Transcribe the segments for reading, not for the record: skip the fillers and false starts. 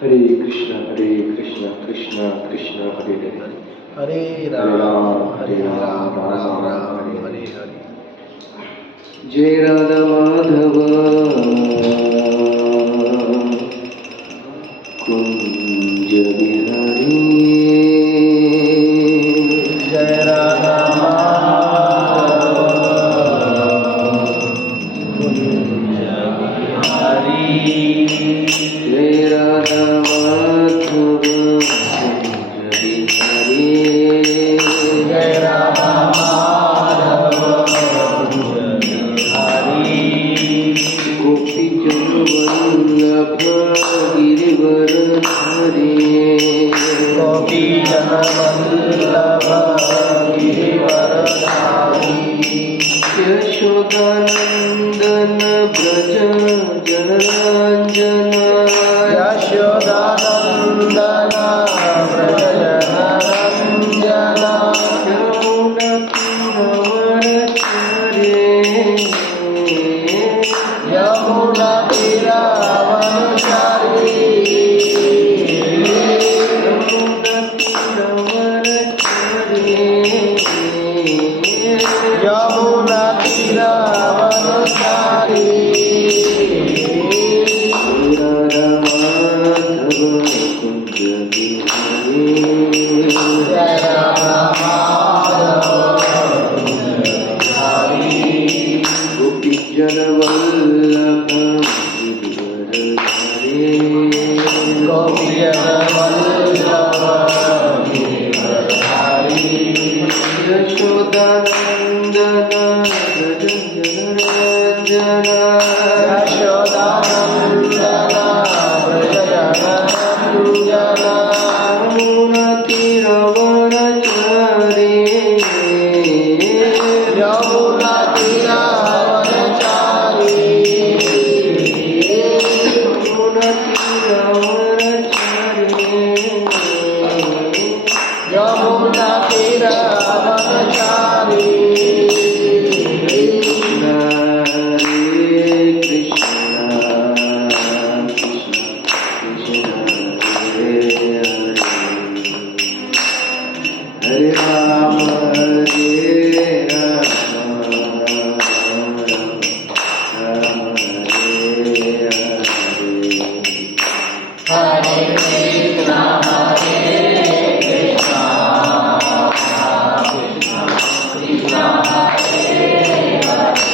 हरे कृष्ण कृष्ण कृष्ण हरे हरे, हरे हरे राम राम राम राम राम हरे हरे हरे। हरे। जय राधा माधव कुंज बिहारी, जय राधा माधव कुंज बिहारी। जय राधा माधव कुंज बिहारी, जय राधा माधव कुंज बिहारी। गोपी जन वल्लभ गिरिवरधारी, गोपी जन वल्लभ गिरिवरधारी। यशोदानंदन ब्रज जनरंजना, यशोदानंदन व्रज जनरंजना। यमुना तीरवरचारे, यमुना तीरावनचारी। यमुना तीरवरचारे, यमुना तीरावनचारी। राधा माधव कुंज बिहारी, जय राधा माधव कुंज बिहारी। गोपी जन वल्लभ गिरिवरधारी, गोपी जन वल्लभ गिरिवरधारी। यशोदानंदन ब्रज जनरंजना, यशोदानंदन व्रज जनरंजना। यमुना तीरवरचारे, यमुना तीरावनचारी। यमुना तीरवरचारे, यमुना तीरावनचारी। हरे कृष्ण कृष्ण कृष्ण हरे हरे, हरे राम राम हरे हरे। हरे कृष्णा कृष्णा कृष्णा हरे हरे।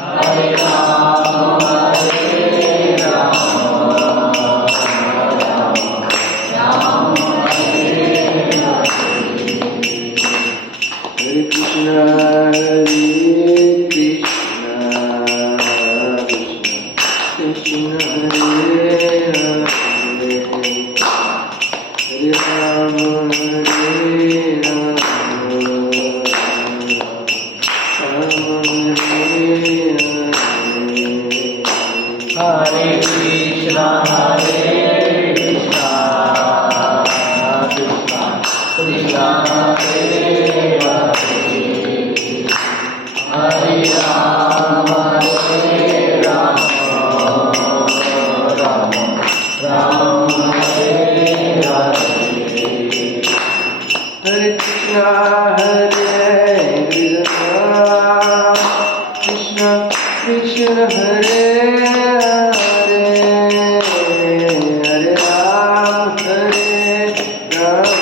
हरे राम राम हरे हरे। हरे कृष्ण कृष्ण कृष्ण हरे हरे, हरे राम राम हरे हरे। हरे कृष्णा कृष्णा कृष्णा हरे हरे। हरे राम राम राम हरे हरे। हरे कृष्णा कृष्ण कृष्ण हरे हरे, हरे राम राम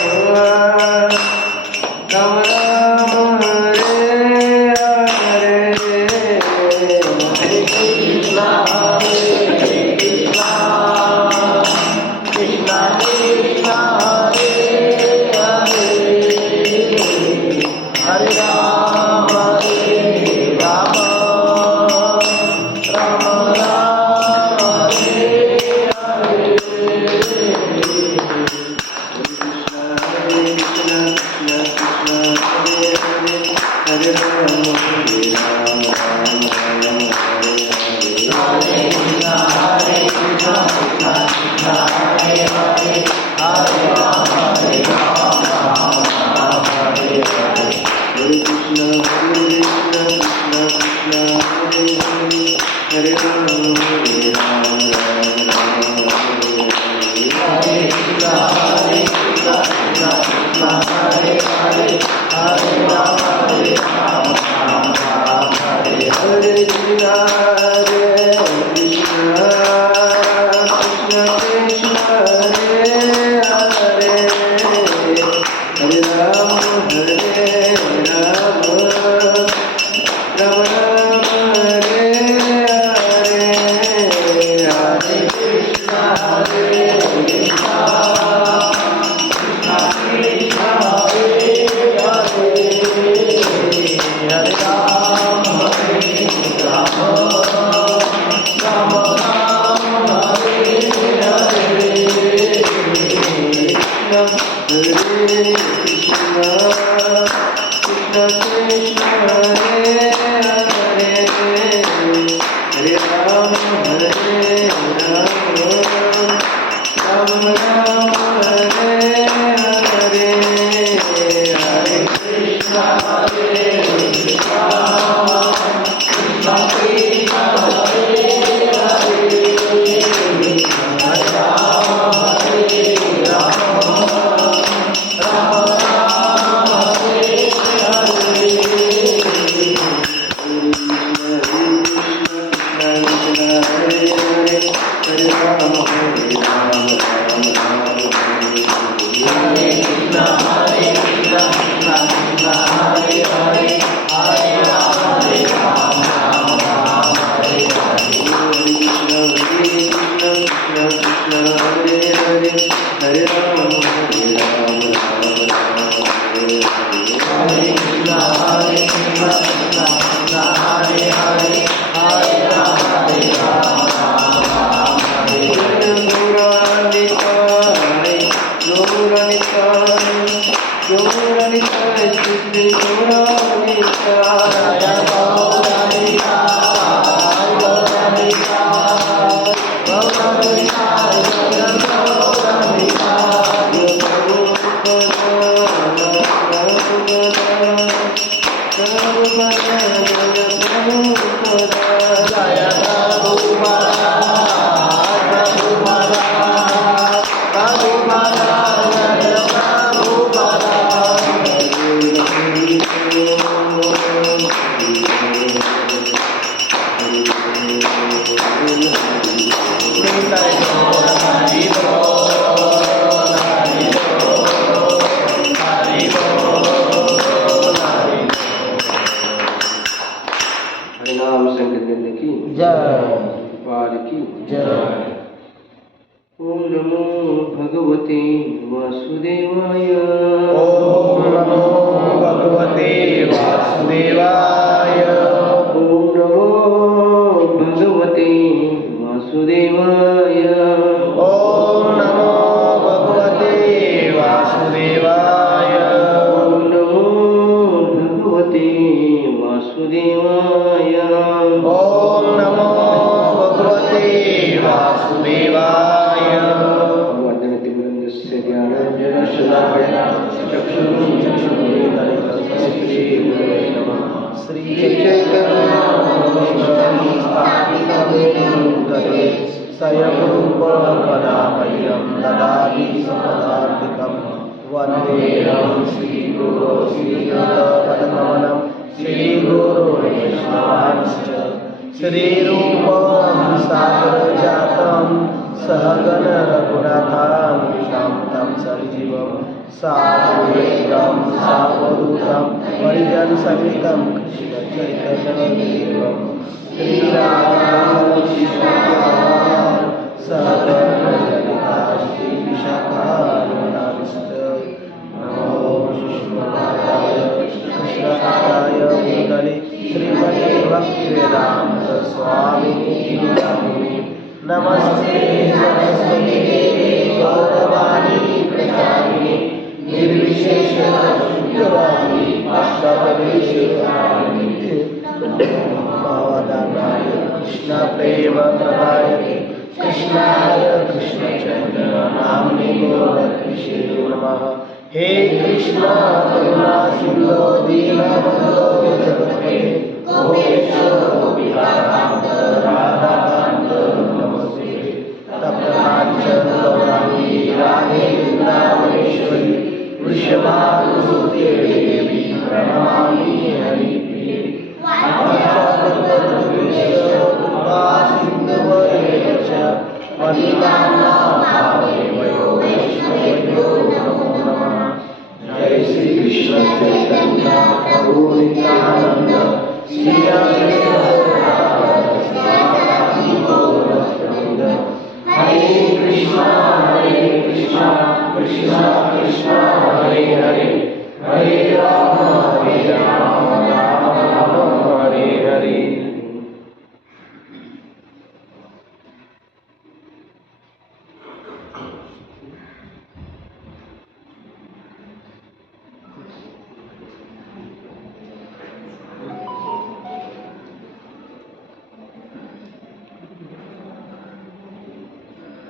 राम हरे हरे। हरे कृष्णा कृष्णा कृष्णा कृष्णा हरे हरे। हरे राम राम राम हरे हरे। हरे कृष्ण कृष्ण हरे हरे, हरे राम राम हरे हरे। हरे कृष्णा कृष्णा कृष्णा हरे हरे। हरे राम राम हरे हरे। हरे कृष्ण कृष्ण कृष्ण हरे हरे, हरे राम राम राम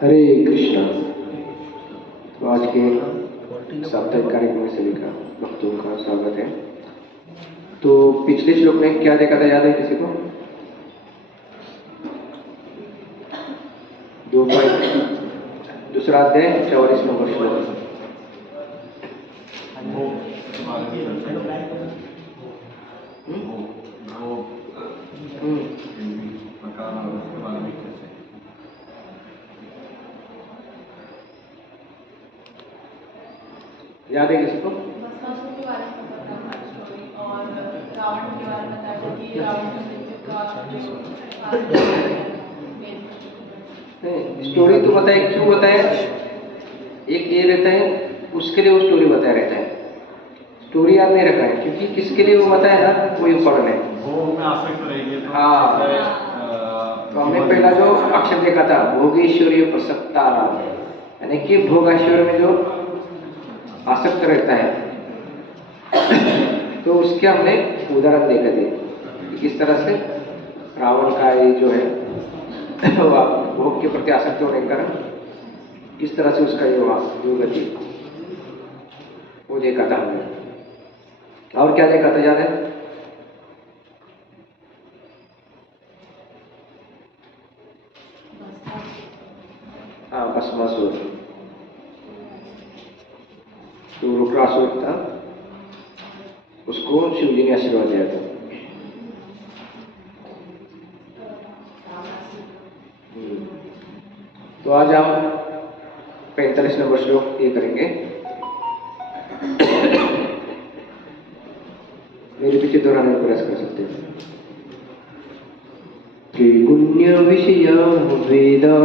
हरे कृष्णा। तो आज के साप्ताहिक कार्यक्रम में सभी का भक्तों का स्वागत है। तो पिछले श्लोक में क्या देखा था, याद है किसी को? 2 अध्याय 44 नंबर श्लोक। याद है किसी को? भस्मासुर के बारे में पता था स्टोरी, और रावण के बारे में बताया कि रावण की मृत्यु का स्टोरी तो बताए, क्यों बताया? एक ये रहता है, उसके लिए वो स्टोरी बताया रहता है। स्टोरी याद नहीं रखा है, क्योंकि किसके लिए वो बताया ना, वो इम्पोर्टेंट है। हाँ, तो हमने पहला जो अक्षर देखा था, भोगेश्वरी प्रसक्ता, यानी कि भोगेश्वर में जो आसक्त रहता है, तो उसके हमने उदाहरण देखा थे किस तरह से रावण का ये जो है भोग के प्रति आसक्त होने के कारण किस तरह से उसका ये जो गति वो देखा था हमने। और क्या देखा था, याद है? हाँ, भस्मासुर, तो रुद्रासुर था, उसको शिव जी ने आशीर्वाद दिया था। तो आज हम 45 नंबर श्लोक ये करेंगे। मेरे पीछे दोहराने का प्रयास कर सकते हैं। त्रिगुण्य विषय वेदा,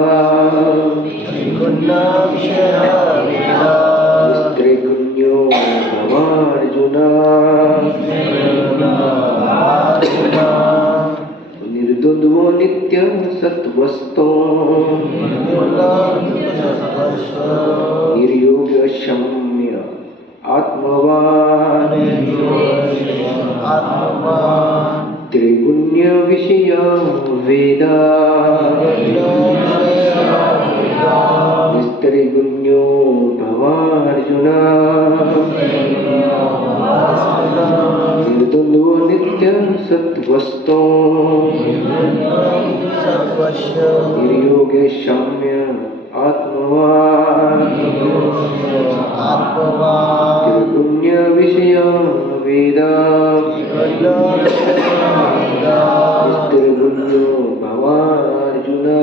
त्रिगुण्यो भवार्जुना, निर्द्वंद्वो नित्य सत्वस्थो, निर्योग शम्य आत्मवान्, त्रिगुण्य विषय वेदा, निस्त्रिगुण्यो भवार्जुना, निर्द्वंद्वो नित्य सत्वस्थो, निर्योगे शम्य आत्मवान्, त्रिगुण्य विषय वेदा, निस्त्रिगुण्यो भवार्जुना,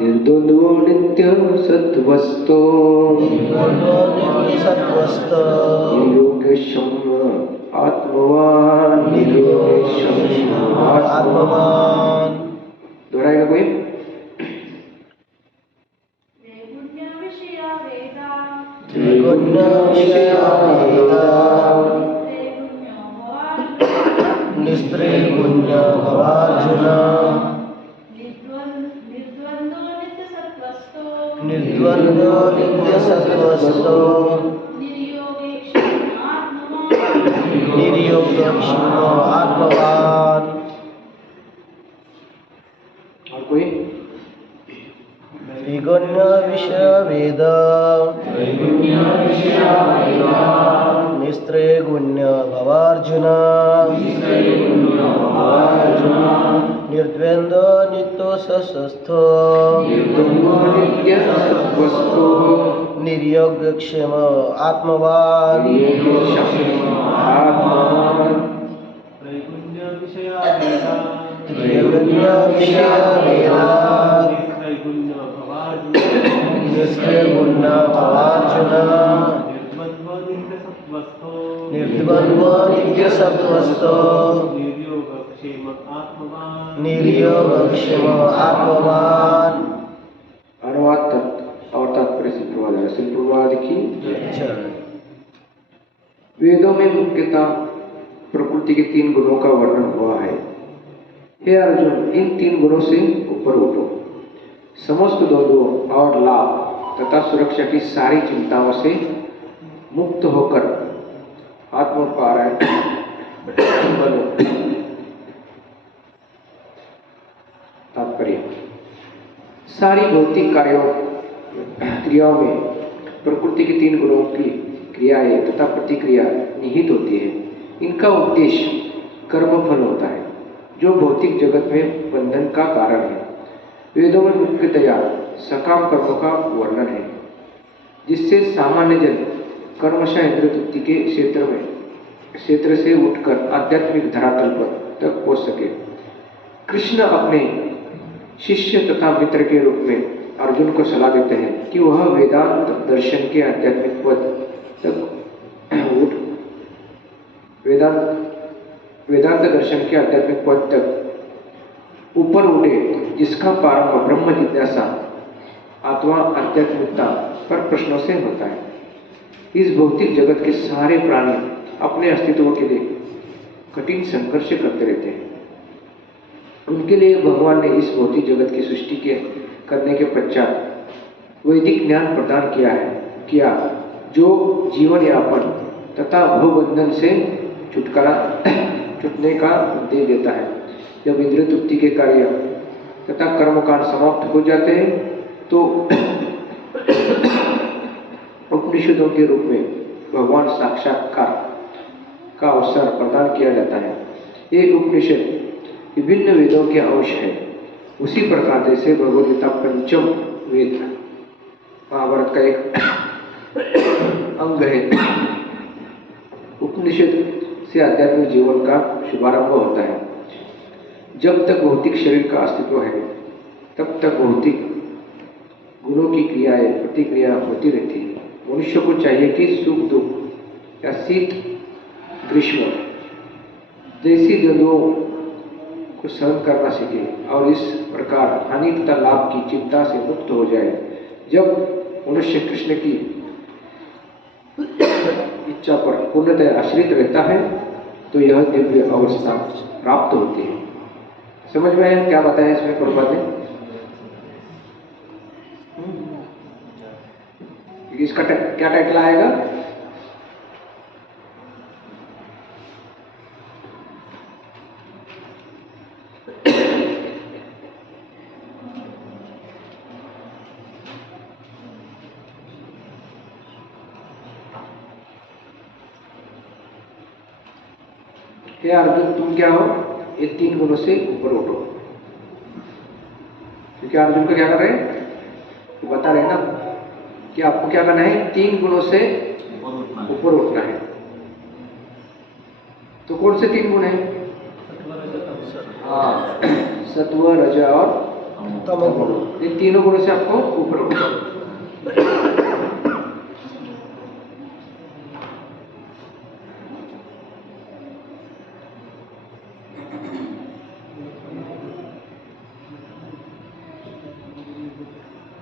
निर्द्वंद्वो नित्य सत्वस्थो, निर्योगे शम्य आत्मवान्, निर्योगे शम्य आत्मवान्। दोहराएगा कोई? निस्त्रिगुण्यो भवार्जुना, निर्द्वंद्वो नित्य सत्वस्थो, निर्योगक्षेमो आत्मवान्। और कोई? त्रिगुण्य विषय वेद, निस्त्रिगुण्य भवार्जुना, निर्द्वंद्व नित्यो सत्वस्थो, निर्योगक्षेम आत्मवान्। त्रिगुण्य विषय वेदा, निस्त्रिगुण्य भवार्जुना, निर्द्वंद्व नित्य सत्वस्थो, निर्योगक्षेम आत्मवान्। अनुवाद और तात्पर्य श्री प्रभुपाद की। वेदों में मुख्यतः प्रकृति के 3 गुणों का वर्णन हुआ है। हे अर्जुन, इन 3 गुणों से ऊपर उठो, समस्त द्वंद्वों और लाभ तथा सुरक्षा की सारी चिंताओं से मुक्त होकर आत्मपारायण बनो। तात्पर्य सारी भौतिक कार्यों क्रियाओं में प्रकृति के 3 गुणों की क्रियाएं तथा प्रतिक्रिया निहित होती है। इनका उद्देश्य कर्मफल होता है जो भौतिक जगत में बंधन का कारण है। वेदों में मुख्यतया सकाम कर्मों का वर्णन है जिससे सामान्य जन कर्मशः इंद्रिय तृप्ति के क्षेत्र से उठकर आध्यात्मिक धरातल पर तक पहुंच सके। कृष्ण अपने शिष्य तथा मित्र के रूप में अर्जुन को सलाह देते हैं कि वह वेदांत दर्शन के आध्यात्मिक पद तक वेदांत दर्शन के आध्यात्मिक पद तक ऊपर उठे, जिसका प्रारंभ ब्रह्म जिज्ञासा अथवा आध्यात्मिकता पर प्रश्नों से होता है। इस भौतिक जगत के सारे प्राणी अपने अस्तित्व के लिए कठिन संघर्ष करते रहते हैं। उनके लिए भगवान ने इस भौतिक जगत की सृष्टि करने के पश्चात वैदिक ज्ञान प्रदान किया जो जीवन यापन तथा भवबंधन से छुटने का उपदेश देता है। जब इंद्रिय तृप्ति के कार्य तथा कर्मकांड समाप्त हो जाते हैं तो उपनिषदों के रूप में भगवान साक्षात्कार का अवसर प्रदान किया जाता है। ये उपनिषद विभिन्न वेदों के अंश है। उसी प्रकार जैसे भगवद गीता पंचम वेद महाभारत का एक अंग है, उपनिषद से आध्यात्मिक जीवन का शुभारंभ होता है। जब तक भौतिक शरीर का अस्तित्व है तब तक भौतिक गुणों की क्रियाएं प्रतिक्रिया होती रहती है। मनुष्य को चाहिए कि सुख दुख या शीत ग्रीष्म जैसी द्वंद्वों को सहन करना सीखे और इस प्रकार हानि तथा लाभ की चिंता से मुक्त हो जाए। जब मनुष्य कृष्ण की इच्छा पर पूर्णतः आश्रित रहता है तो यह दिव्य अवस्था प्राप्त होती है। समझ में आया क्या बताया इसमें प्रभुपाद ने? इसका क्या टाइटल आएगा? अर्जुन तुम क्या हो? ये 3 गुणों से ऊपर उठो। क्योंकि अर्जुन को क्या कर रहे हैं? तो बता रहे हैं ना कि आपको क्या करना है? 3 गुणों से ऊपर उठना है। तो कौन से 3 गुण हैं? हाँ, सत्व रज और तमोगुण। इन तीनों गुणों से आपको ऊपर उठना है।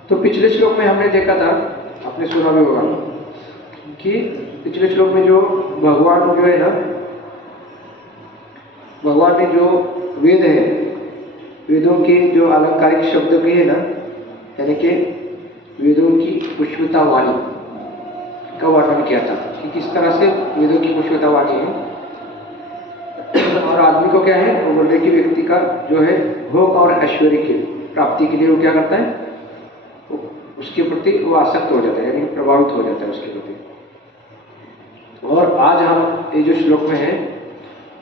तो पिछले श्लोक में हमने देखा था, आपने सुना भी होगा कि पिछले श्लोक में जो भगवान जो है ना, भगवान ने जो वेद है, वेदों के जो अलंकारिक शब्द के है ना, यानी कि वेदों की पुष्पिता वाणी का वर्णन किया था कि किस तरह से वेदों की पुष्पिता वाणी है। और आदमी को क्या है, वो बोल रहे कि व्यक्ति का जो है भोग और ऐश्वर्य की प्राप्ति के लिए वो क्या करता है, उसके प्रति वो आसक्त हो जाता है, यानी प्रभावित हो जाता है उसके प्रति। और आज हम ये जो श्लोक में है,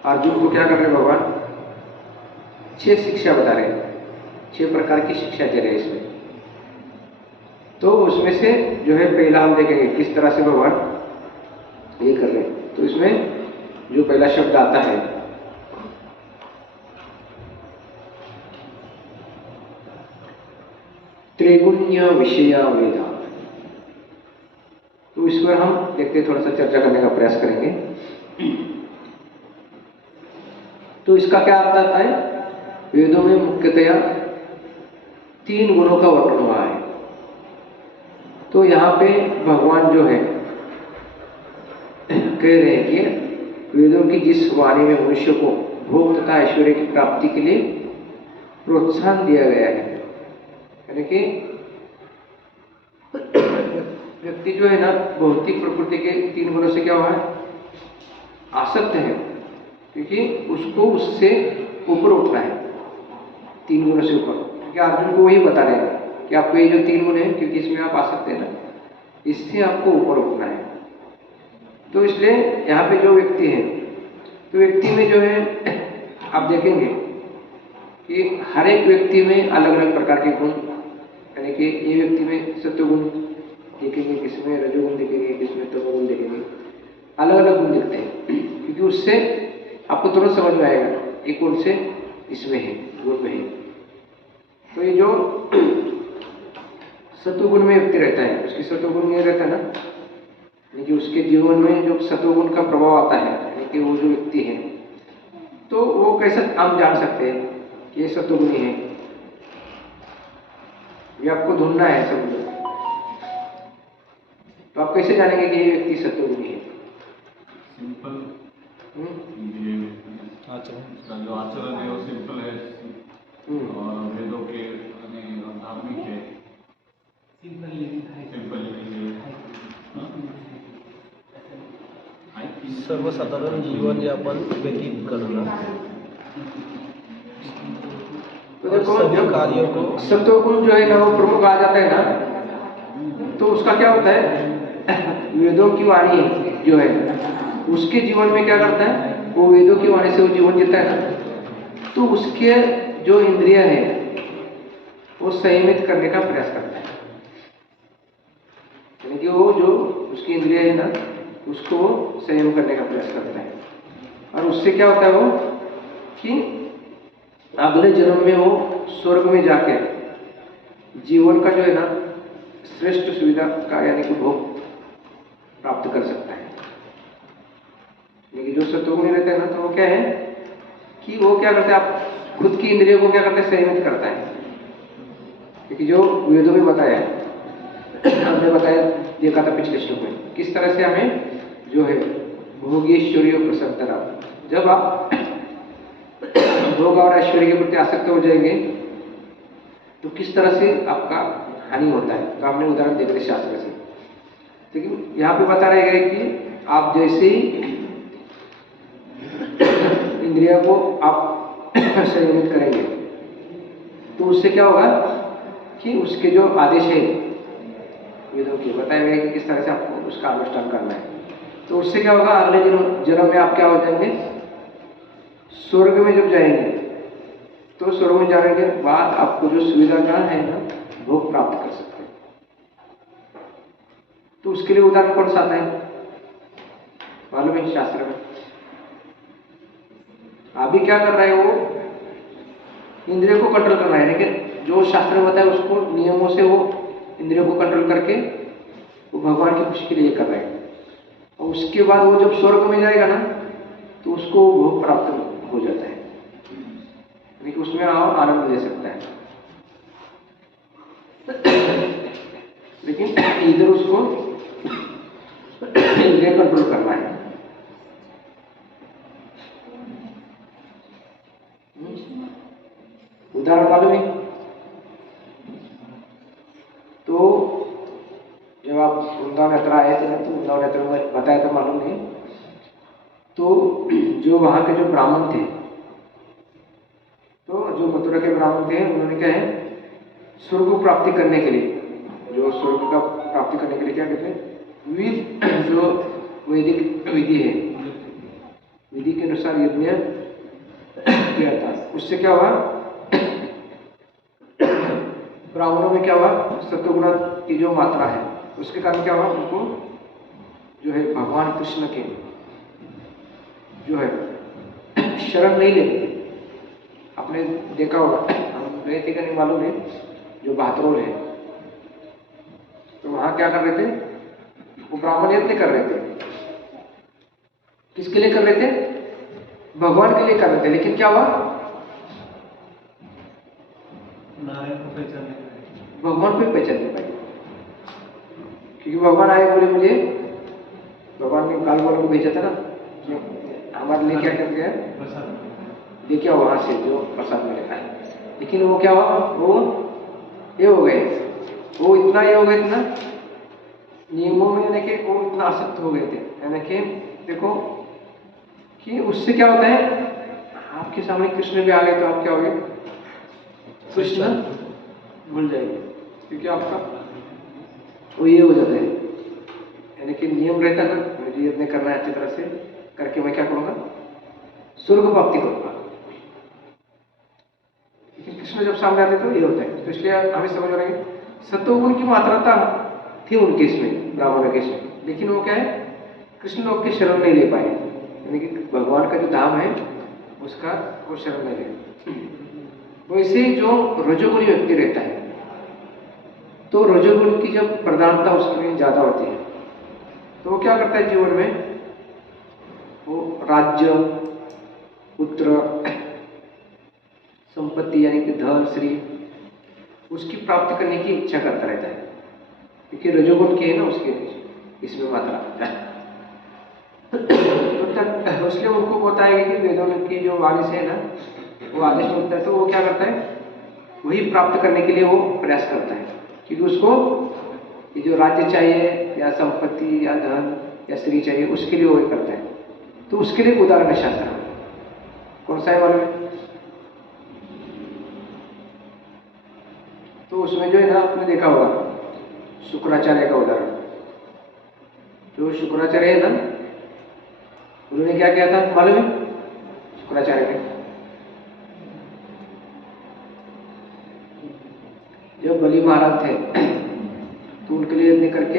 अर्जुन को क्या कर रहे हैं भगवान? 6 शिक्षा बता रहे हैं, 6 प्रकार की शिक्षा दे रहे हैं इसमें। तो उसमें से जो है पहला हम देखेंगे किस तरह से भगवान ये कर रहे हैं। तो इसमें जो पहला शब्द आता है त्रिगुण्य विषया वेदा, तो इस पर हम देखते थोड़ा सा चर्चा करने का प्रयास करेंगे। तो इसका क्या अर्थ आता है? वेदों में मुख्यतया 3 गुणों का वर्णन हुआ है। तो यहाँ पे भगवान जो है कह रहे हैं कि वेदों की जिस वाणी में मनुष्य को भोग तथा ऐश्वर्य की प्राप्ति के लिए प्रोत्साहन दिया गया है, यानी कि व्यक्ति जो है ना भौतिक प्रकृति के 3 गुणों से क्या हुआ है? आसक्त है, क्योंकि उसको उससे ऊपर उठना है 3 गुणों से ऊपर। क्योंकि अर्जुन को वही बता रहे हैं कि आपको ये जो 3 गुण है, क्योंकि इसमें आप आ सकते हैं ना, इससे आपको ऊपर उठना है। तो इसलिए यहाँ पे जो व्यक्ति है, तो व्यक्ति में जो है आप देखेंगे कि हर एक व्यक्ति में अलग अलग प्रकार के गुण, यानी कि ये व्यक्ति में सत्वगुण देखेंगे, किसमें रजोगुण देखेंगे, किसमें तमोगुण देखेंगे, अलग अलग गुण दिखते हैं, क्योंकि उससे आपको तुरंत समझ में आएगा कि कौन से इसमें है, गुण में है। तो ये जो सत्वगुण में व्यक्ति रहता है, उसकी सत्वगुण में रहता है ना, यानी कि उसके जीवन में जो सत्वगुण का प्रभाव आता है, यानी कि वो जो व्यक्ति है, तो वो कैसे हम जान सकते हैं कि ये सत्वगुणी है? ये आपको ढूंढना है सब लोग। तो आप कैसे जानेंगे कि ये व्यक्ति सत्वगुणी है? सिंपल आचरण, जो आचरण है वो सिंपल है और वेदों के धार्मिक है, सिंपल लिविंग है, सर्वसाधारण जीवन यापन व्यतीत करना। तो देखो सभी कार्यों को सत्वगुण जो है ना वो प्रमुख आ जाता है ना, तो उसका क्या होता है, वेदों की वाणी जो है उसके जीवन में क्या करता है, वो वेदों की वाणी से वो जीवन जीता है ना, तो उसके जो इंद्रिय है वो संयमित करने का प्रयास करता है। यानी कि वो जो उसकी इंद्रिय है ना, उसको संयम करने का प्रयास करता है, और उससे क्या होता है वो कि अगले जन्म में वो स्वर्ग में जाके जीवन का जो है ना श्रेष्ठ सुविधा का यानी कि भोग प्राप्त कर सकता है। लेकिन जो सत्वगुणी रहता है ना, तो वो क्या है कि वो क्या करता है, आप खुद की इंद्रियों को क्या करता है, संयमित करता है। क्योंकि जो वेदों में बताया, हमने बताया, देखा था पिछले श्लोक में, किस तरह से हमें जो है भोगेश्वरी और प्रसन्नता, जब आप भोग और ऐश्वर्य के प्रति आसक्त हो जाएंगे तो किस तरह से आपका हानि होता है। तो आपने उदाहरण देख रहे शास्त्र से, लेकिन यहाँ पे बता रहे गए कि आप जैसे ही इंद्रिया को आप संयमित करेंगे तो उससे क्या होगा कि उसके जो आदेश है वेदों के बताए गए कि किस तरह से आपको उसका अनुष्ठान करना है, तो उससे क्या होगा, अगले जन्म में आप क्या हो जाएंगे, स्वर्ग में जब जाएंगे तो स्वर्ग में जाने के बाद आपको जो सुविधा का है ना भोग प्राप्त कर सकते हैं। तो उसके लिए उदाहरण कौन सा आता है मालूम है शास्त्र में? अभी क्या कर रहा है, वो इंद्रियों को कंट्रोल करना है, लेकिन जो शास्त्र में बताया उसको नियमों से वो इंद्रियों को कंट्रोल करके वो भगवान की खुशी के लिए कर रहा है। और उसके बाद वो जब स्वर्ग में जाएगा ना तो उसको भोग प्राप्त हो जाता है, लेकिन उसमें और आनंद ले सकता है। लेकिन इधर उसको इंद्रिय कंट्रोल करना है। उदाहरण मालूम है? तो जब आप वृंदावन यात्रा आए थे ना, तो वृंदावन यात्रा में बताया था मालूम नहीं, तो जो वहां के जो ब्राह्मण थे, तो जो मथुरा के ब्राह्मण थे, उन्होंने क्या है, स्वर्ग को प्राप्ति करने के लिए, जो स्वर्ग का प्राप्ति करने के लिए क्या कहते हैं, विविध जो वैदिक विधि है, विधि के अनुसार यज्ञ किया था। उससे क्या हुआ, ब्राह्मणों में क्या हुआ, सत्वगुण की जो मात्रा है उसके कारण क्या हुआ, उनको जो है भगवान कृष्ण के जो है शरण नहीं लेते। आपने देखा होगा, हम गए थे कि नहीं मालूम है, जो बहादुर है, तो वहां क्या कर रहे थे, वो ब्राह्मण यज्ञ कर रहे थे। किसके लिए कर रहे थे, भगवान के लिए कर रहे थे, लेकिन क्या हुआ, भगवान को पहचान नहीं पाए, क्योंकि भगवान आए बोले मुझे, भगवान ने काल वालों को भेजा था ना, हमारे लिए क्या कर गया, लेके आओ वहां से जो प्रसाद मिलेगा। लेकिन वो क्या हुआ, वो ये हो गए, वो इतना ये हो गए इतना नियमों में, यानी कि वो इतना आसक्त हो गए थे, यानी कि देखो कि उससे क्या होता है, आपके सामने कृष्ण भी आ गए तो आप क्या हो गए, कृष्ण भूल जाएंगे। क्योंकि आपका वो ये हो जाता है, यानी कि नियम रहता है मुझे यज्ञ करना है अच्छी तरह से करके मैं क्या करूँगा, स्वर्ग प्राप्ति करूँगा। लेकिन कृष्ण जब सामने आते तो ये होता है। तो इसलिए हमें समझ रहे हैं सत्वगुण की मात्रा थी उनके इसमें, ब्राह्मणों के इसमें, लेकिन वो क्या है, कृष्ण लोग के शरण नहीं ले पाए, यानी कि भगवान का जो धाम है उसका वो शरण नहीं ले। वैसे जो रजोगुणी व्यक्ति रहता है तो रजोगुण की जब प्रधानता उसके लिए ज्यादा होती है तो वो क्या करता है जीवन में, वो राज्य, पुत्र, संपत्ति यानी कि धन, श्री, उसकी प्राप्ति करने की इच्छा करता रहता है, क्योंकि रजोगुण की है ना उसके इसमें मात्रा। तो इसलिए उनको बताएगा कि वेदों की जो वाणी से है ना वो आदेश मिलता है तो वो क्या करता है, वही प्राप्त करने के लिए वो प्रयास करता है, क्योंकि उसको ये जो राज्य चाहिए या संपत्ति या धन या स्त्री चाहिए उसके लिए वो करता है। तो उसके लिए उदाहरण है शास्त्र में, कौन सा है मालूम है? तो उसमें जो है ना आपने देखा होगा शुक्राचार्य का उदाहरण। जो शुक्राचार्य है ना उन्होंने क्या किया था मालूम है? शुक्राचार्य ने जब बलि महाराज थे तो उनके लिए यज्ञ करके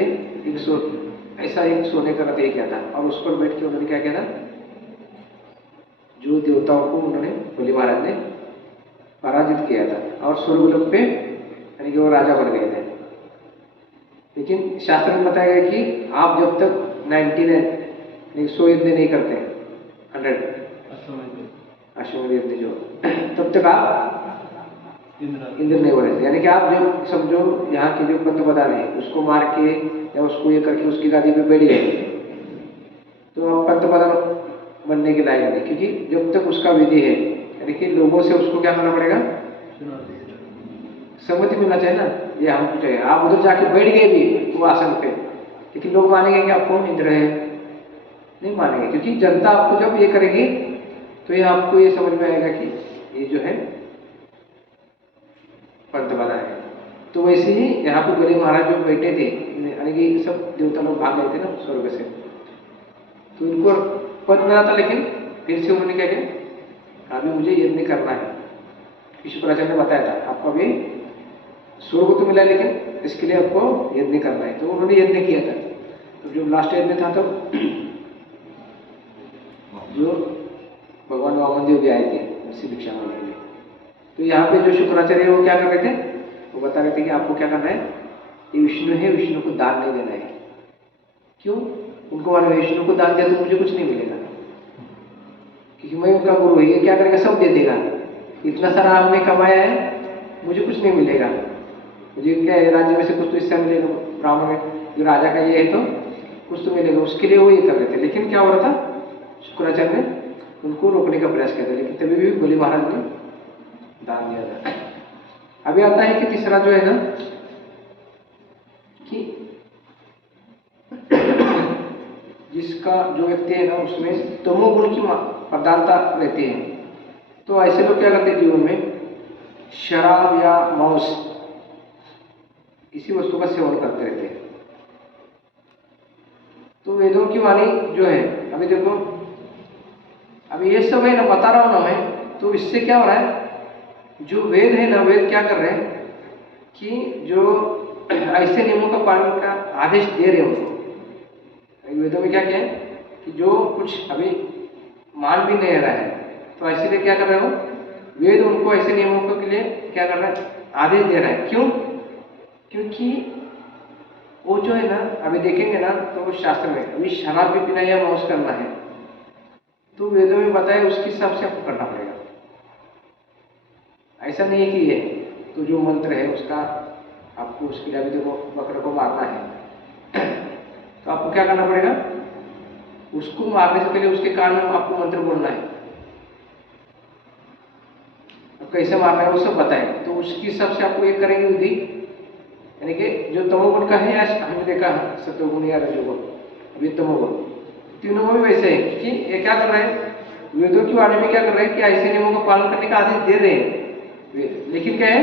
ऐसा एक सोने का रथ किया था और उस पर बैठ के उन्होंने क्या किया था, जो देवताओं को उन्होंने बलि महाराज ने पराजित किया था और स्वर्गलोक पे यानी कि वो राजा बन गए थे। लेकिन शास्त्र में बताया गया कि आप जब तक 99 100 यज्ञ नहीं करते 100 अश्वमेध यज्ञ जो तब तक आप इंद्र नहीं बने थे। यानी कि आप जो समझो यहाँ के जो पंतप्रधान है उसको मार के या उसको ये करके उसकी गादी पे बैठ गए तो आप पंतप्रधान बनने के लायक नहीं, क्योंकि जब तक उसका विधि है यानी कि लोगों से उसको क्या करना पड़ेगा, सम्मति मिलना चाहिए ना, ये हमको चाहिए। आप उधर जाके बैठ गए भी वो आसन पे, लेकिन लोग मानेंगे कि आप कौन इंद्र है, नहीं मानेंगे, क्योंकि जनता आपको जब ये करेगी तो ये आपको ये समझ में आएगा कि ये जो है पंतप्रधान है। तो वैसे ही यहाँ पे बलि महाराज जो बैठे थे यानी कि सब देवता लोग भाग गए थे ना स्वर्ग से, तो उनको पद मिला था, लेकिन फिर से उन्होंने क्या किया, अभी मुझे यज्ञ करना है। शुक्राचार्य ने बताया था आपको अभी स्वर्ग तो मिला लेकिन इसके लिए आपको यज्ञ करना है, तो उन्होंने यज्ञ किया था। तो जो लास्ट यज्ञ था तो जो भगवान वामन देव भी आए थे उसी भिक्षा मांगने के लिए। तो यहाँ पे जो शुक्राचार्य वो क्या कर रहे थे, वो बता रहे थे कि आपको क्या करना है, ये विष्णु है, विष्णु को दान नहीं देना है। क्यों? उनको मालूम है विष्णु को दान दिया तो मुझे कुछ नहीं मिलेगा, क्योंकि मैं उनका गुरु है, ये क्या करेगा, सब दे देगा। इतना सारा आपने कमाया है, मुझे कुछ नहीं मिलेगा, मुझे क्या है राज्य में से कुछ तो हिस्सा मिलेगा, ब्राह्मण में जो राजा का ये है तो कुछ तो मिलेगा, उसके लिए वो ये कर रहे थे। लेकिन क्या हो रहा था, शुक्राचार्य ने उनको रोकने का प्रयास किया था, लेकिन तभी भी बलि महाराज ने दान दिया था। अभी आता है कि तीसरा जो है ना कि जिसका जो व्यक्ति है ना उसमें तमोगुण की प्रधानता रहती है, तो ऐसे लोग क्या करते हैं जीवन में, शराब या मांस इसी वस्तु का सेवन करते रहते हैं। तो वेदों की वाणी जो है, अभी देखो अभी ये सब है ना बता रहा हूं ना मैं, तो इससे क्या हो रहा है, जो वेद है ना, वेद क्या कर रहे हैं कि जो ऐसे नियमों का पालन का आदेश दे रहे हैं उनको। वेदों में क्या है कि जो कुछ अभी मान भी नहीं रहा है तो ऐसे लिए क्या कर रहे हो, वेद उनको ऐसे नियमों के लिए क्या कर रहा है, आदेश दे रहा है। क्यों? क्योंकि वो जो है ना, अभी देखेंगे ना तो शास्त्र में अभी शराब भी पीना या मौज करना है तो वेदों में बताया उसके हिसाब से आपको करना पड़ेगा। ऐसा नहीं है कि ये तो जो मंत्र है उसका आपको उसके लिए अभी देखो बकरे को मारना है तो आपको क्या करना पड़ेगा, उसको मारने से पहले उसके कान में आपको मंत्र बोलना है, अब कैसे मारना है वो सब बताए, तो उसके हिसाब से आपको ये करेंगे विधि। यानी कि जो तमोगुण का है, या हमने देखा सतोगुण या रजोगुण, अभी तमोगुण, तीनों में भी वैसे है। क्योंकि ये क्या कर रहे हैं, वेदों की वाणी में क्या कर रहे हैं कि ऐसे नियमों का पालन करने का आदेश दे रहे हैं, लेकिन क्या है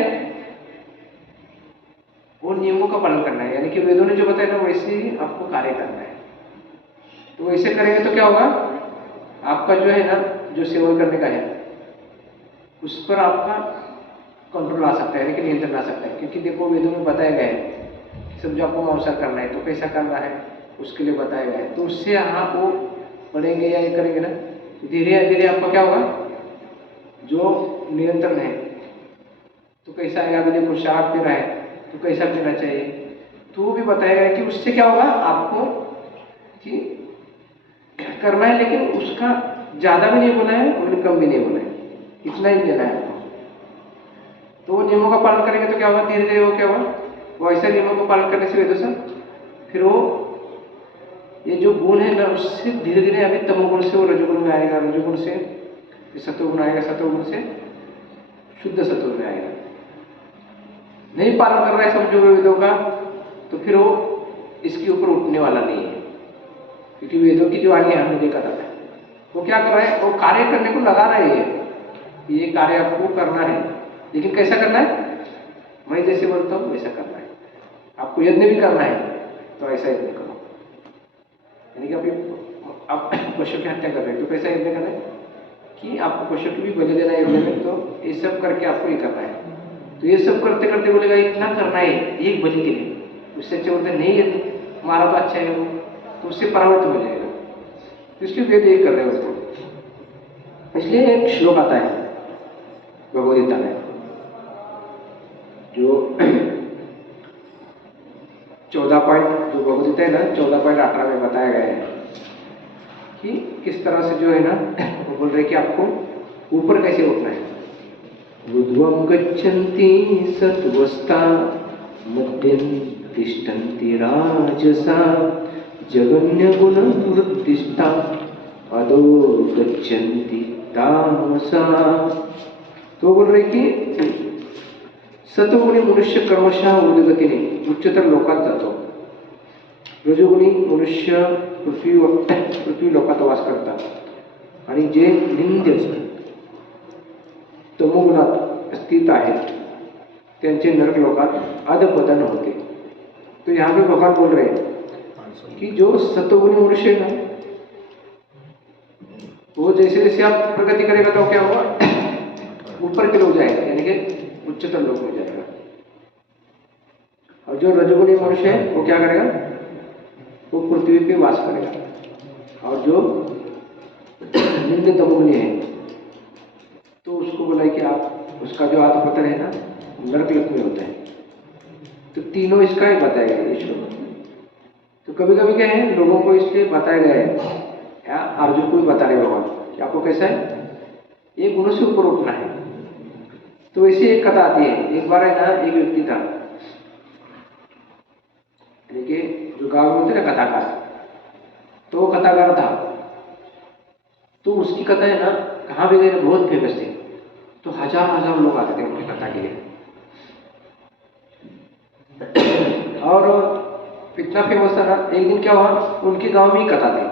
वो नियमों का पालन करना है, यानी कि वेदों ने जो बताया ना वैसे ही आपको कार्य करना है। तो वैसे करेंगे तो क्या होगा, आपका जो है ना जो सेवन करने का है उस पर आपका कंट्रोल आ सकता है, यानी कि नियंत्रण आ सकता है। क्योंकि देखो वेदों में बताया गया है सब जो आपको मांसाहार करना है तो कैसा करना है उसके लिए बताया गया है। तो उससे आप वो पढ़ेंगे या ये करेंगे ना तो धीरे धीरे आपका क्या होगा जो नियंत्रण है। तो कैसा है, अभी देखो शराब पी रहा है तो कैसा पीना चाहिए, तो वो भी बताया गया है कि उससे क्या होगा आपको कि करना है, लेकिन उसका ज़्यादा भी नहीं बोला है और कम भी नहीं बोला है, इतना ही देना है आपको। तो वो नियमों का पालन करेंगे तो क्या होगा, धीरे धीरे वो क्या होगा, वो ऐसे नियमों का पालन करने से वेदों से फिर वो ये जो गुण है ना उससे धीरे धीरे अभी तमोगुण से वो रजोगुण में आएगा, रजोगुण से सत्वगुण आएगा, सत्वगुण से शुद्ध सत्व में आएगा। नहीं पालन कर रहा है समझो वेदों का तो फिर वो इसके ऊपर उठने वाला नहीं है। क्योंकि वेदों की जो वाणी है हमने देखा था वो क्या कर रहा है, वो कार्य करने को लगा रहे हैं, ये कार्य आपको करना है, लेकिन कैसा करना है, मैं जैसे बोलता हूँ वैसा करना है। आपको यज्ञ भी करना है तो ऐसा यज्ञ करो, यानी कि आप पशु की हत्या कर रहे हैं तो कैसा यज्ञ करना है कि आपको पशु की भी बलि देना है यज्ञ में, तो ये सब करके आपको ये करना है। तो ये सब करते करते बोलेगा इतना करना है एक बलि के लिए, उससे अच्छा बोलते नहीं यदि मारा तो अच्छा है वो, तो उससे परावर्त हो जाएगा। तो इसलिए वेद ये कर रहे हैं उसको। इसलिए एक श्लोक आता है भगवद्गीता में जो 14 पॉइंट जो भगवद्गीता है ना 14.18 में बताया गया है कि किस तरह से जो है ना वो बोल रहे कि आपको ऊपर कैसे उठना है। ऊर्ध्वं गच्छन्ति सत्त्वस्था मध्यं तिष्ठन्ति राजसा जगन्यगुणवृत्तिस्था अधो गच्छन्ति तामसा। तो बोल रहे कि सत्वगुणी मनुष्य क्रमशः उर्ध्वगतीने उच्चतर लोकात जातो, रजोगुणी मनुष्य पृथ्वी लोकात वास करतात आणि जे निंद्य तमोगुणात स्थित आहेत त्यांचे नरक लोकात अधपतन होते। तो यहाँ भी भगवान बोल रहे हैं कि जो सत्वगुणी मनुष्य है ना वो जैसे जैसे आप प्रगति करेगा तो क्या होगा ऊपर के लोग जाएगा, यानी कि उच्चतर लोग में जाएगा। और जो रजोगुणी मनुष्य है वो क्या करेगा, वो पृथ्वी पे वास करेगा। और जो निंद तमोगुणी है तो उसको बोला है कि आप उसका जो अधपतन है ना नरक लोक में होता है। तो तीनों इसका ही बताया गया है ईश्वर। तो कभी कभी क्या है लोगों को इसलिए बताया गया है या अर्जुन को भी बता रहे भगवान कि आपको कैसा है ये गुणों से ऊपर उठना है। तो ऐसी एक कथा आती है, एक बार है ना एक व्यक्ति था, यानी कि जो गाँव में होते ना कथाकार, तो वो कथाकार था। तो उसकी कथा है ना कहाँ भी गए बहुत फेमस थी, तो हजार लोग आते थे उनकी कथा के लिए। और इतना फेमस था ना, एक दिन क्या हुआ उनके गांव में ही कथा थी,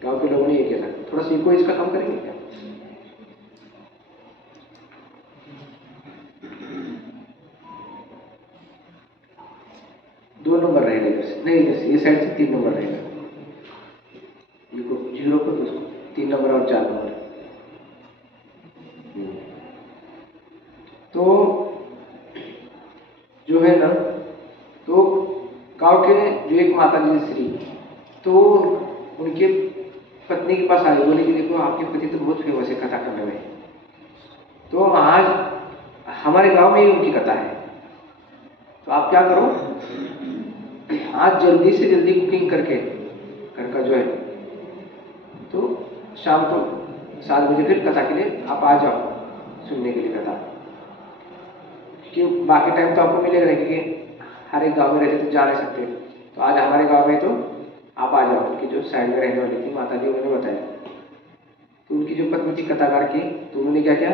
गांव के लोगों ने ये किया था थोड़ा सी कोई इसका काम करेंगे क्या। दो नंबर रहेगा इधर से, नहीं इधर से ये साइड से 3 नंबर रहेगा, देखो 0 को तो 3 नंबर और 4 नंबर। तो जो है ना तो गांव के जो एक माता जी श्री, तो उनके पत्नी के पास आई, बोले कि देखो आपके पति तो बहुत फेमस है कथा करने में, तो आज हमारे गांव में ही उनकी कथा है, तो आप क्या करो आज जल्दी से जल्दी कुकिंग करके घर का जो है तो शाम को 7 बजे फिर कथा के लिए आप आ जाओ सुनने के लिए कथा। कि बाकी टाइम तो आपको मिलेगा नहीं क्योंकि हर एक गाँव में रहते तो जा नहीं सकते, तो आज हमारे गाँव में तो आप आ जाओ। उनकी जो साइड में रहने वाली थी माता जी उन्होंने बताया, तो उनकी जो पत्नी थी कथाकार की, तो उन्होंने क्या किया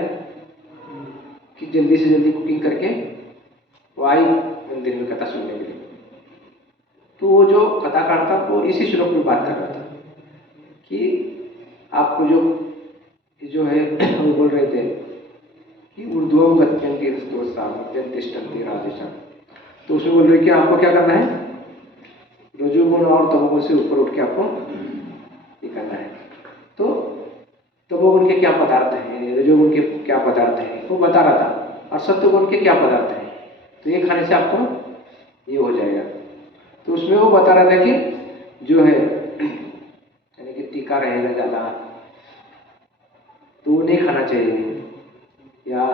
कि जल्दी से जल्दी कुकिंग करके वो आई मंदिर में कथा सुनने के लिए। तो वो जो कथाकार था वो इसी श्लोक में बात कर रहा था कि आपको जो है वो बोल रहे थे कि ऊर्ध्वं गच्छन्ति तिष्ठन्ति राजसा, तो उसमें बोल रहे कि आपको क्या करना है, रजोगुण और तमोगुण से ऊपर उठ के आपको ये करना है। तो तमोगुण के क्या पदार्थ हैं, रजोगुण के क्या पदार्थ हैं वो बता रहा था, और सत्वगुण के क्या पदार्थ हैं। तो ये खाने से आपको ये हो जाएगा। तो उसमें वो बता रहा था कि जो है यानी कि तीखा रहेगा ज़्यादा तो वो नहीं खाना चाहिए, या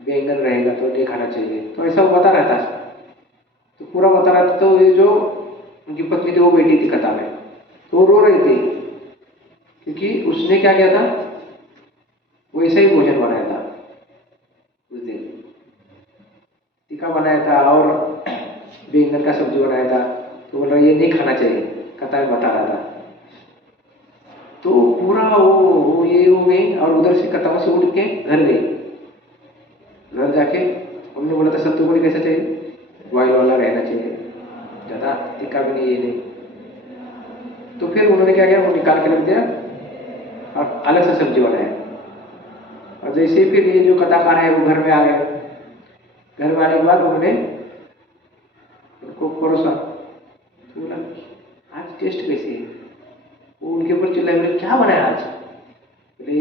बैंगन रहेगा तो नहीं खाना चाहिए। तो ऐसा वो बता रहा था, तो पूरा बता रहा था। तो ये जो उनकी पत्नी थी वो बैठी थी कथा में, तो वो रो रही थी क्योंकि उसने क्या किया था, वो ऐसा ही भोजन बनाया था उस दिन, तीखा बनाया था और बैंगन का सब्जी बनाया था। तो बोल रहा ये नहीं खाना चाहिए, कथा में बता रहा था। तो पूरा वो ये हो गई, और उधर से कथा से उठ के घर गई। घर जाके उन्होंने बोला था सत्तू कैसा चाहिए, बॉयल वाला रहना चाहिए, ज़्यादा तीखा भी नहीं, ये नहीं। तो फिर उन्होंने क्या किया, वो निकाल के रख दिया और अलग से सब्जी बनाया। और जैसे ही फिर ये जो कथाकार है वो घर में आ गए। घर में आने के बाद उन्होंने उनको परोसा, तो बोला आज टेस्ट कैसी है। वो उनके ऊपर चिल्लाए, बोले क्या बनाया आज। बोले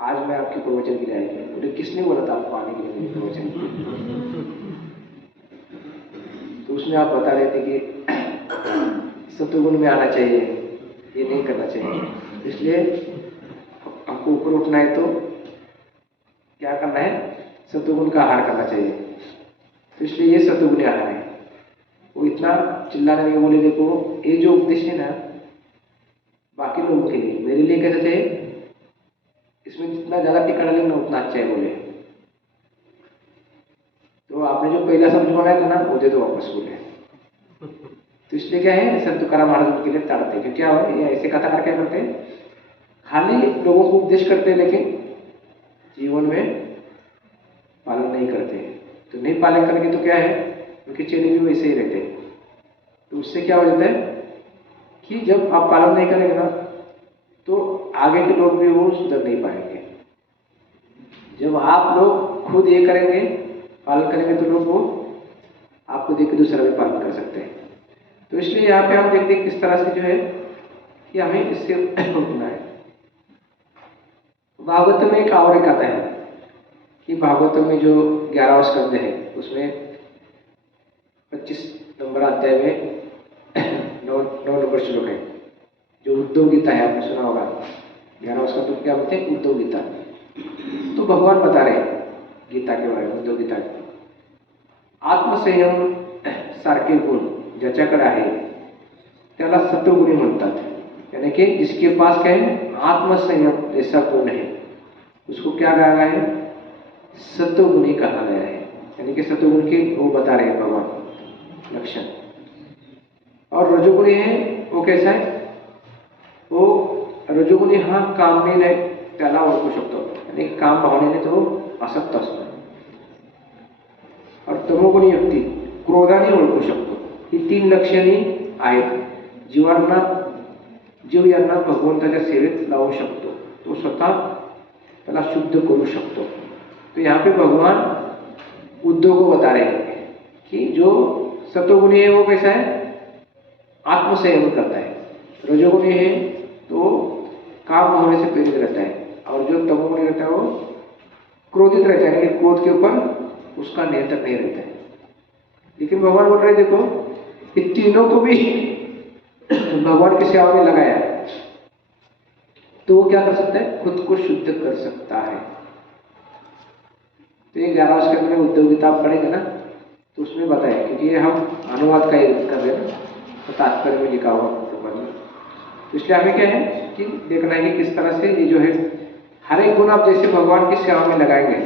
आज मैं आपके प्रवचन के लिए आई थी। बोले किसने बोला था आपको आने के लिए मेरे प्रवचन के लिए। तो उसमें आप बता रहे थे कि सत्वगुण में आना चाहिए, ये नहीं करना चाहिए, इसलिए आपको ऊपर उठना है तो क्या करना है, सत्वगुण का आहार करना चाहिए। तो इसलिए ये सत्वगुण आहार है। वो इतना चिल्लाने में बोले देखो ये जो उपदेश है ना बाकी लोगों के लिए, मेरे लिए कैसा चाहिए, इसमें जितना ज़्यादा टीका डालेंगे उतना अच्छा है बोले। तो आपने जो पहला सब्जी बनाया था ना वो दे दो वापस बोले। तो इसलिए क्या है, संत तुकाराम महाराज उनके लिए ताड़ते हैं, क्या है ये ऐसे कथाकार क्या करते हैं, खाली लोगों को उपदेश करते हैं लेकिन जीवन में पालन नहीं करते। तो नहीं पालन करेंगे तो क्या है, उनके चेले भी वैसे ही रहते हैं। तो उससे क्या हो जाता है कि जब आप पालन नहीं करेंगे ना तो आगे के लोग भी वो सुधर नहीं पाएंगे। जब आप लोग खुद ये करेंगे, पालन करेंगे, तो लोग वो आपको देख के दूसरा भी पालन कर सकते हैं। तो इसलिए यहाँ पे हम देखते हैं किस तरह से जो है कि हमें इससे उठना है। भागवत में एक और एक आता है कि भागवत में जो 11वां स्कंद है उसमें 25 नंबर अध्याय में 9 नंबर श्लोक है, जो उद्धव गीता है, आपने सुना होगा। 11वां स्कंद क्या बोलते हैं, उद्धव गीता। तो भगवान बता रहे हैं गीता के बारे में, उद्धव गीता के, आत्मसंयम सारखे गुण ज्याच्याकडे आहे त्याला सत्वगुणी म्हणतात। यानी कि जिसके पास क्या है, आत्मसंयम जैसा गुण है उसको क्या कहा गया है, सत्वगुणी कहा गया है। यानी कि सत्वगुण के वो बता रहे हैं भगवान लक्षण। और रजोगुणी है वो कैसा है, वो रजोगुणी हा कामनेने त्याला ओळखू शकतो, यानी काम भावनेने तो आसक्त असतो। और तमोगुणी व्यक्ती क्रोधाने ओळखू शकतो। ही 3 लक्षणे आहेत जीवांना, जीव यांना भगवंताच्या सेवेत लावू शकतो, तो स्वतः त्याला शुद्ध करू शकतो। तो यहाँ पे भगवान उद्धव को बता रहे हैं कि जो सत्वगुणी है वो कैसा है, आत्मसंयम करता है। रजोगुणी है तो काम होने से प्रेरित रहता है, और जो तमोगुणी रहता है वो क्रोधित रहता है, यानी क्रोध के ऊपर उसका नियंत्रण नहीं रहता है। लेकिन भगवान बोल रहे देखो ये तीनों को भी भगवान की सेवा में लगाया है तो वो क्या कर सकता है, खुद को शुद्ध कर सकता है। तो ये 11वां स्कंद में उद्धव गीता आप पढ़ेंगे ना तो उसमें बताया, क्योंकि ये हम अनुवाद का ही कर रहे हैं ना, तो तात्पर्य में लिखा हुआ में। तो इसलिए हमें क्या है कि देखना है कि किस तरह से ये जो है हर एक गुण आप जैसे भगवान की सेवा में लगाएंगे।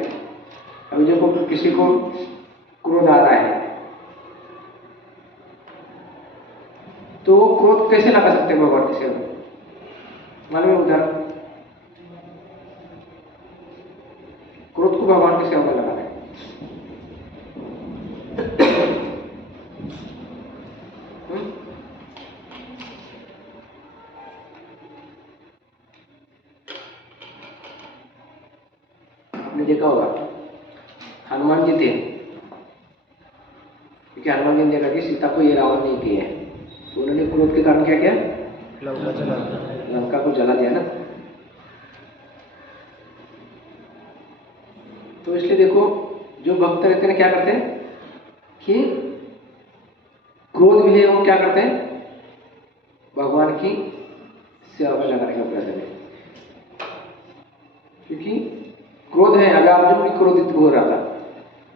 अभी जो किसी को क्रोध आ रहा है तो वो क्रोध कैसे लगा सकते हैं भगवान की सेवा में, मालूम है उदाहरण, क्रोध को भगवान की सेवा में लगाना है। आपने देखा होगा हनुमान जी थे, क्योंकि हनुमान जी ने देखा कि सीता को ये रावण नहीं किया है, तो उन्होंने क्रोध के कारण क्या किया, लंका चला गया। लंका को जला दिया ना। तो इसलिए देखो जो भक्त रहते हैं क्या करते हैं कि क्रोध भी है वो क्या करते हैं, भगवान की सेवा में लगाने का प्रयत्न है। क्योंकि क्रोध है, अगर अर्जुन भी क्रोधित हो रहा था,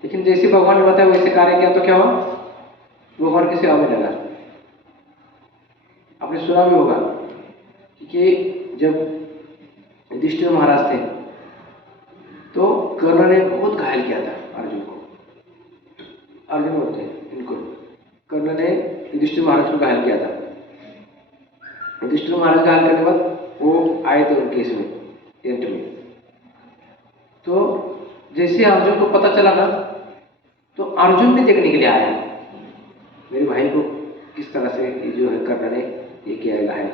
लेकिन जैसे भगवान ने बताया वैसे कार्य किया तो क्या हुआ, भगवान की सेवा में लगा। आपने सुना भी होगा कि जब युधिष्ठिर महाराज थे तो कर्ण ने बहुत घायल किया था अर्जुन को, अर्जुन बोलते हैं इनको, कर्ण ने युधिष्ठिर महाराज को घायल किया था। युधिष्ठिर महाराज घायल करने के बाद वो आए थे उनके इसमें टेंट में। तो जैसे अर्जुन को पता चला ना, तो अर्जुन भी देखने के लिए आया मेरे भाई को किस तरह से ये जो है कर्ण ने ये किया है।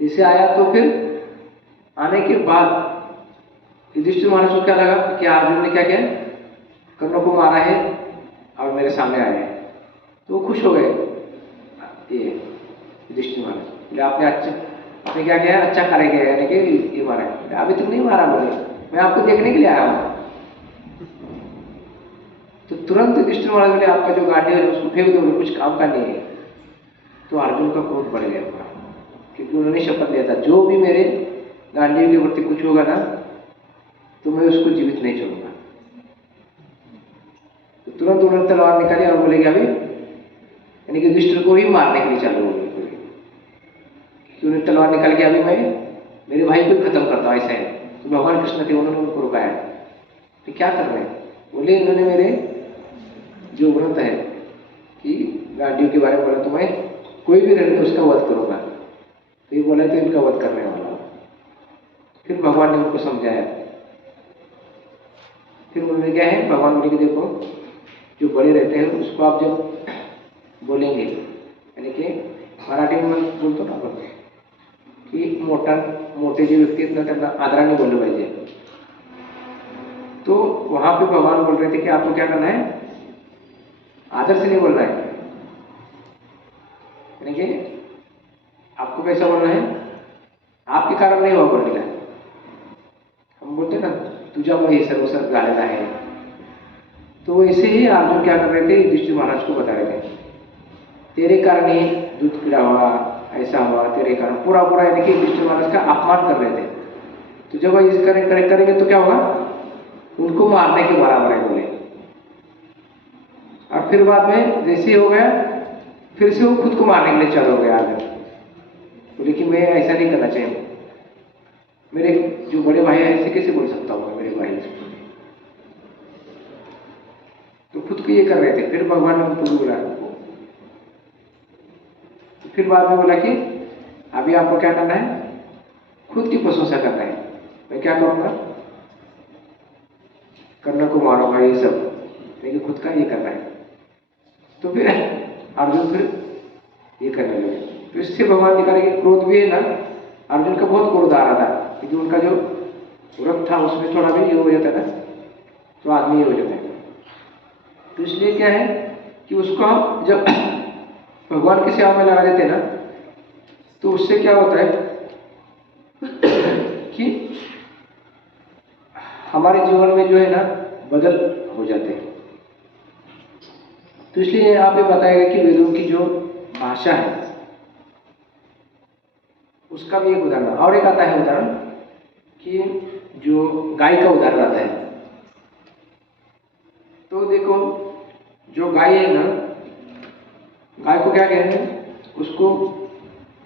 जैसे आया तो फिर आने के बाद युधिष्ठिर महाराज को क्या लगा कि अर्जुन ने क्या किया, कर्ण को मारा है और मेरे सामने आया है, तो वो खुश हो गए ये युधिष्ठिर महाराज। आपने क्या किया, अच्छा कार्य किया, यानी कि ये मारा है, अभी तक नहीं मारा, बोले मैं आपको देखने के लिए आया हूँ। तो तुरंत युधिष्ठिर महाराज बोले आपका जो गांडी है उसको फेंक दो, कुछ काम का नहीं है। तो अर्जुन का क्रोध बढ़ गया पूरा, क्योंकि उन्होंने शपथ लिया था जो भी मेरे गांडी के प्रति कुछ होगा ना तो मैं उसको जीवित नहीं छोड़ूंगा। तो तुरंत उन्होंने तलवार निकाली और बोले अभी यानी कि युधिष्ठिर को ही मारने के लिए चालू हो गई। उन्होंने तलवार निकाल के अभी मैं मेरे भाई को खत्म करता हूँ, ऐसा है। तो भगवान कृष्ण थे, उन्होंने उनको रुकाया, तो क्या कर रहे हैं, बोले इन्होंने मेरे जो व्रत है कि गांडियों के बारे में बोला तो मैं कोई भी रहने उसका वध करूंगा, तो ये बोला तो इनका वध करने वाला। फिर भगवान ने उनको समझाया, फिर उन्होंने क्या है, भगवान बोले कि देखो जो बड़े रहते हैं उसको आप जब बोलेंगे, यानी कि मराठी में बोलतो ना आपण की मोठे जे व्यक्ती आहेत ना त्यांना आदराने बोललं पाहिजे। तो वहां पे भगवान बोल रहे थे कि आपको क्या करना है, आदर से नहीं बोलना है, यानी कि आपको कैसा बोलना है, आपके कारण नहीं हुआ बोलने का। हम बोलते ना तुझ्यामुळे सर्व झालेला है, तो वैसे ही अर्जुन क्या कर रहे थे, युधिष्ठिर महाराज को बता रहे थे तेरे कारण ही दूध पीड़ा हुआ, ऐसा हुआ तेरे कारण, पूरा यानी कि युधिष्ठिर महाराज का अपमान कर रहे थे। तो जब इस करेंगे तो क्या होगा, उनको मारने के बराबर है बोले। और फिर बाद में जैसे हो गया फिर से वो खुद को मारने के लिए चालू हो गया आगे, बोले कि मैं ऐसा नहीं करना चाहिए, मेरे जो बड़े भाई है ऐसे कैसे बोल सकता हूँ मेरे भाई, तो खुद को ये कर रहे थे। फिर भगवान ने उनको बोला, फिर बाद में बोला कि अभी आपको क्या करना है, खुद की प्रशंसा करना है। मैं क्या करूंगा, कर्ण को मारूंगा, ये सब लेकिन खुद का ये करना है। तो फिर अर्जुन फिर ये करने लगे। तो इससे भगवान दिखा रहे कि क्रोध भी है ना, अर्जुन का बहुत क्रोध आ रहा था, क्योंकि उनका जो व्रत था उसमें थोड़ा भी ये हो जाता है ना, तो आदमी ये हो जाता है। तो इसलिए क्या है कि उसको हम जब भगवान की सेवा में लगा देते हैं ना, तो उससे क्या होता है कि हमारे जीवन में जो है ना बदल हो जाते हैं। तो इसलिए यहाँ पे बताएगा कि वेदों की जो भाषा है उसका भी एक उदाहरण, और एक आता है उदाहरण कि जो गाय का उदाहरण आता है। तो देखो जो गाय है ना, गाय को क्या कहते हैं, उसको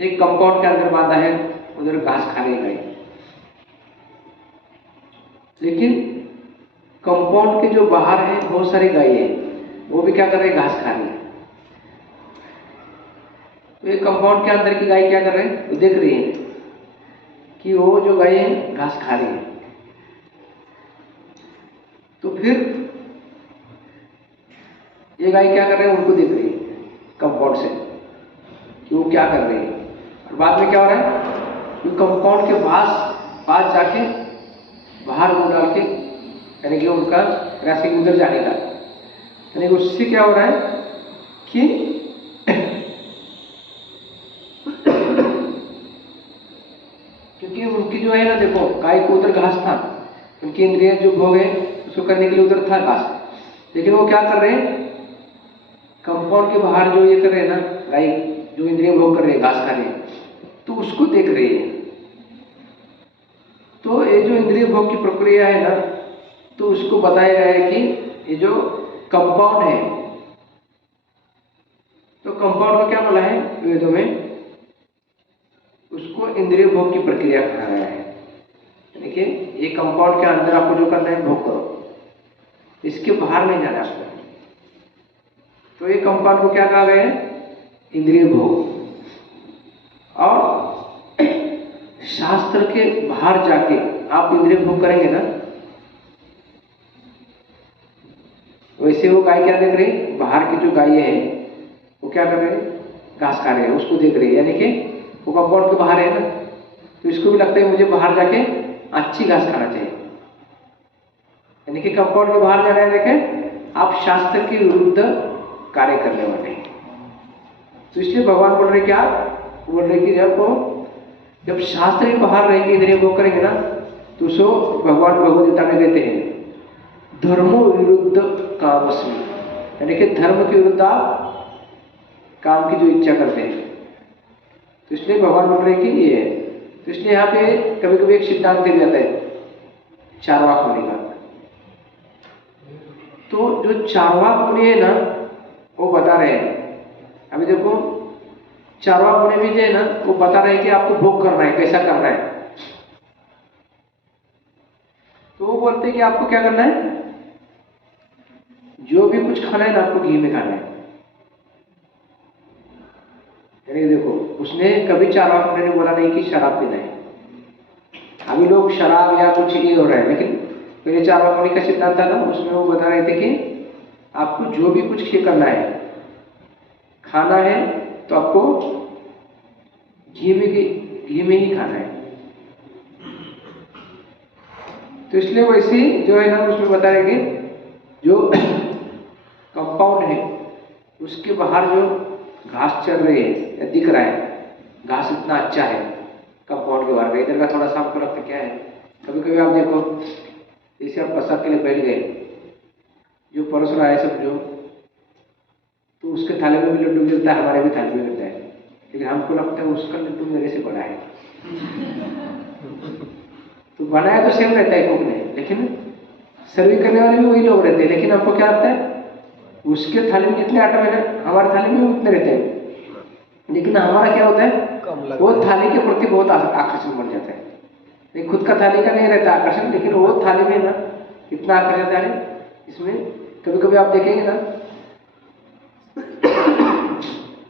एक कंपाउंड के अंदर बांधा है, उधर घास खा रही गाय, लेकिन कंपाउंड के जो बाहर है बहुत सारी गाय है, वो भी क्या कर रही है, घास खा रही है। तो ये कंपाउंड के अंदर की गाय क्या कर रहे हैं, वो देख रही है कि वो जो गाय है घास खा रही है। तो फिर ये गाय क्या कर रहे हैं, उनको देख रही है कंपाउंड से कि वो क्या कर रही है। और बाद में क्या हो रहा है कि कंपाउंड के पास जाके बाहर मुंह डाल के, यानी कि उनका रास्ते उधर जाने का, यानी कि उससे क्या हो रहा है कि क्योंकि उनकी जो है ना, देखो गाय को उधर घास था, उनकी इंद्रिय जो भोग है उसको करने के लिए उधर था घास, लेकिन वो क्या कर रहे हैं, कंपाउंड के बाहर जो ये कर रहे हैं ना, गाय जो इंद्रिय भोग कर रहे हैं, घास खा रहे हैं, तो उसको देख रही है। तो ये जो इंद्रिय भोग की प्रक्रिया है ना, तो उसको बताया गया है कि ये जो कंपाउंड है, तो कंपाउंड को क्या बोला है वेदों में, उसको इंद्रिय भोग की प्रक्रिया कहा गया है। यानी कि ये कंपाउंड के अंदर आपको जो करना है भोग करो, इसके बाहर नहीं जाना आपको। तो ये कंपाउंड को क्या कहा गया है, इंद्रिय भोग। और शास्त्र के बाहर जाके आप इंद्रिय भोग करेंगे ना, वैसे वो गाय क्या देख रही, बाहर की जो गाय है वो क्या कर रहे हैं, घास खा रहे हैं, उसको देख रही है। यानी कि वो कंपाउंड के बाहर है ना, तो इसको भी लगता है मुझे बाहर जाके अच्छी घास खाना चाहिए। यानी कि कंपाउंड के बाहर जाना है, देखें आप शास्त्र के विरुद्ध कार्य करने वाले हैं। तो इसलिए भगवान बोल रहे क्या, बोल रहे कि जब शास्त्र के बाहर रहेंगे, इंद्रिय भोग करेंगे ना, तो उसको भगवान भगवद गीता में कहते हैं धर्मो विरुद्ध कामस्मि, यानी कि धर्म के विरुद्ध आप काम की जो इच्छा करते हैं। तो इसलिए भगवान बोल रहे कि ये है। तो इसलिए यहाँ पे कभी कभी एक सिद्धांत दिया जाता है चारवाक मुनि का। तो जो चारवाक मुनि है ना, वो बता रहे हैं, अभी देखो चारवाक मुनि भी जो है ना, वो बता रहे हैं कि आपको भोग करना है, कैसा करना है। तो वो बोलते हैं कि आपको क्या करना है, जो भी कुछ खाना है ना, आपको घी में खाना है। यानी देखो उसने कभी चारवाक मुनि ने बोला नहीं कि शराब पीना है। अभी लोग शराब या कुछ ये हो रहा है, लेकिन पहले चारवाक मुनि का सिद्धांत था ना, उसमें वो बता रहे थे कि आपको जो भी कुछ करना है, खाना है, तो आपको घी में ही खाना है। तो इसलिए वैसे जो है ना, उसमें बता रहे कि जो कंपाउंड है उसके बाहर जो घास चल रही है या दिख रहा है, घास इतना अच्छा है कंपाउंड के बाहर, इधर का थोड़ा सा आपको लगता क्या है। कभी कभी आप देखो, जैसे आप प्रसाद के लिए बैठ गए, जो परोस रहा है समझो, तो उसके थाली में भी लड्डू गिरता है, हमारे भी थाली में गिरता है, लेकिन हमको लगता है उसका लड्डू मेरे से बड़ा है। तो बनाया तो सेम रहता है कुक ने, लेकिन सर्विंग करने वाले भी वही लोग रहते हैं, लेकिन आपको क्या लगता है उसके थाली में जितने आइटम है ना, हमारे थाली में उतने रहते हैं, लेकिन हमारा क्या होता है, वो थाली के प्रति बहुत आकर्षण बढ़ जाता है। नहीं, खुद का थाली का नहीं रहता आकर्षण, लेकिन वो थाली में ना इतना आकर्षण रहता है। इसमें कभी कभी आप देखेंगे ना,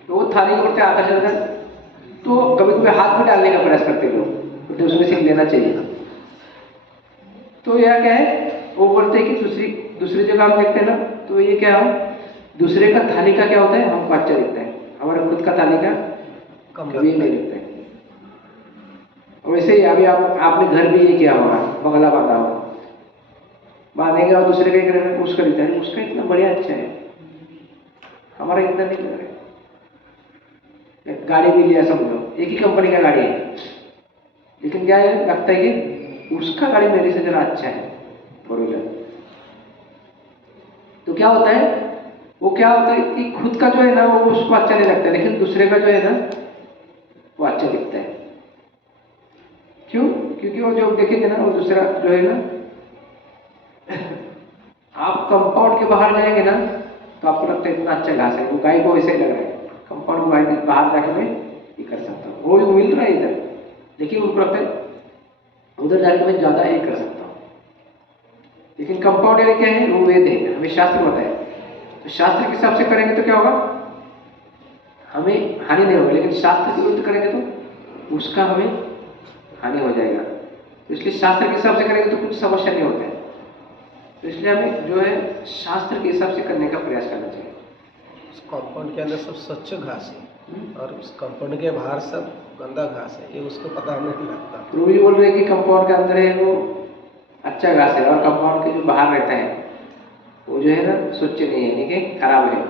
तो वो थाली के प्रति आकर्षण रहता है, तो कभी कभी हाथ में डालने का प्रयास करते लोग, तो उसमें से लेना चाहिए। तो यह क्या है, वो बोलते हैं कि दूसरी जगह हम देखते हैं ना, तो ये क्या है, दूसरे का थाली का क्या होता है, हमको अच्छा दिखता है, हमारा खुद का थाली का कभी नहीं दिखता है। वैसे ही अभी आपने घर भी ये किया होगा, बंगला बांधा होगा, बांधेंगे और दूसरे का एक उसका दिखता है, उसका इतना बढ़िया अच्छा है, हमारा इतना नहीं लग रहा है। गाड़ी भी लिया समझो, एक ही कंपनी का गाड़ी है, लेकिन क्या है, लगता है कि उसका गाड़ी मेरे से जरा अच्छा है, फोर व्हीलर। तो क्या होता है, वो क्या होता है कि खुद का जो है ना, वो उसको अच्छा नहीं लगता है, लेकिन दूसरे का जो है ना, वो अच्छा दिखता है। क्यों? क्योंकि वो जो देखेंगे ना, वो दूसरा जो है ना, आप कंपाउंड के बाहर जाएंगे ना, तो आपको लगता है इतना अच्छा घास है, वो गाय को वैसे ही लग रहा है, कंपाउंड के बाहर जाके मैं ये कर सकता हूँ, वो मिल रहा है इधर, लेकिन उनको लगता है उधर जाके मैं ज्यादा ये कर सकता हूँ। लेकिन कंपाउंड एरिया क्या है, वो वेद है, हमें शास्त्र बताया। तो शास्त्र के हिसाब से करेंगे तो क्या होगा, हमें हानि नहीं होगा, लेकिन शास्त्र के विरुद्ध करेंगे तो उसका हमें हानि हो जाएगा। तो इसलिए शास्त्र के हिसाब से करेंगे तो कुछ समस्या नहीं होता है। तो इसलिए हमें जो है शास्त्र के हिसाब से करने का प्रयास करना चाहिए। उस कंपाउंड के अंदर सब स्वच्छ घास है और उस कंपाउंड के बाहर सब गंदा घास है, ये उसको पता हमें नहीं लगता। रूबी बोल रहे कि कंपाउंड के अंदर है वो अच्छा घास है, और कंपाउंड के जो बाहर रहता है वो जो है ना स्वच्छ नहीं है, यानी कि खराब है,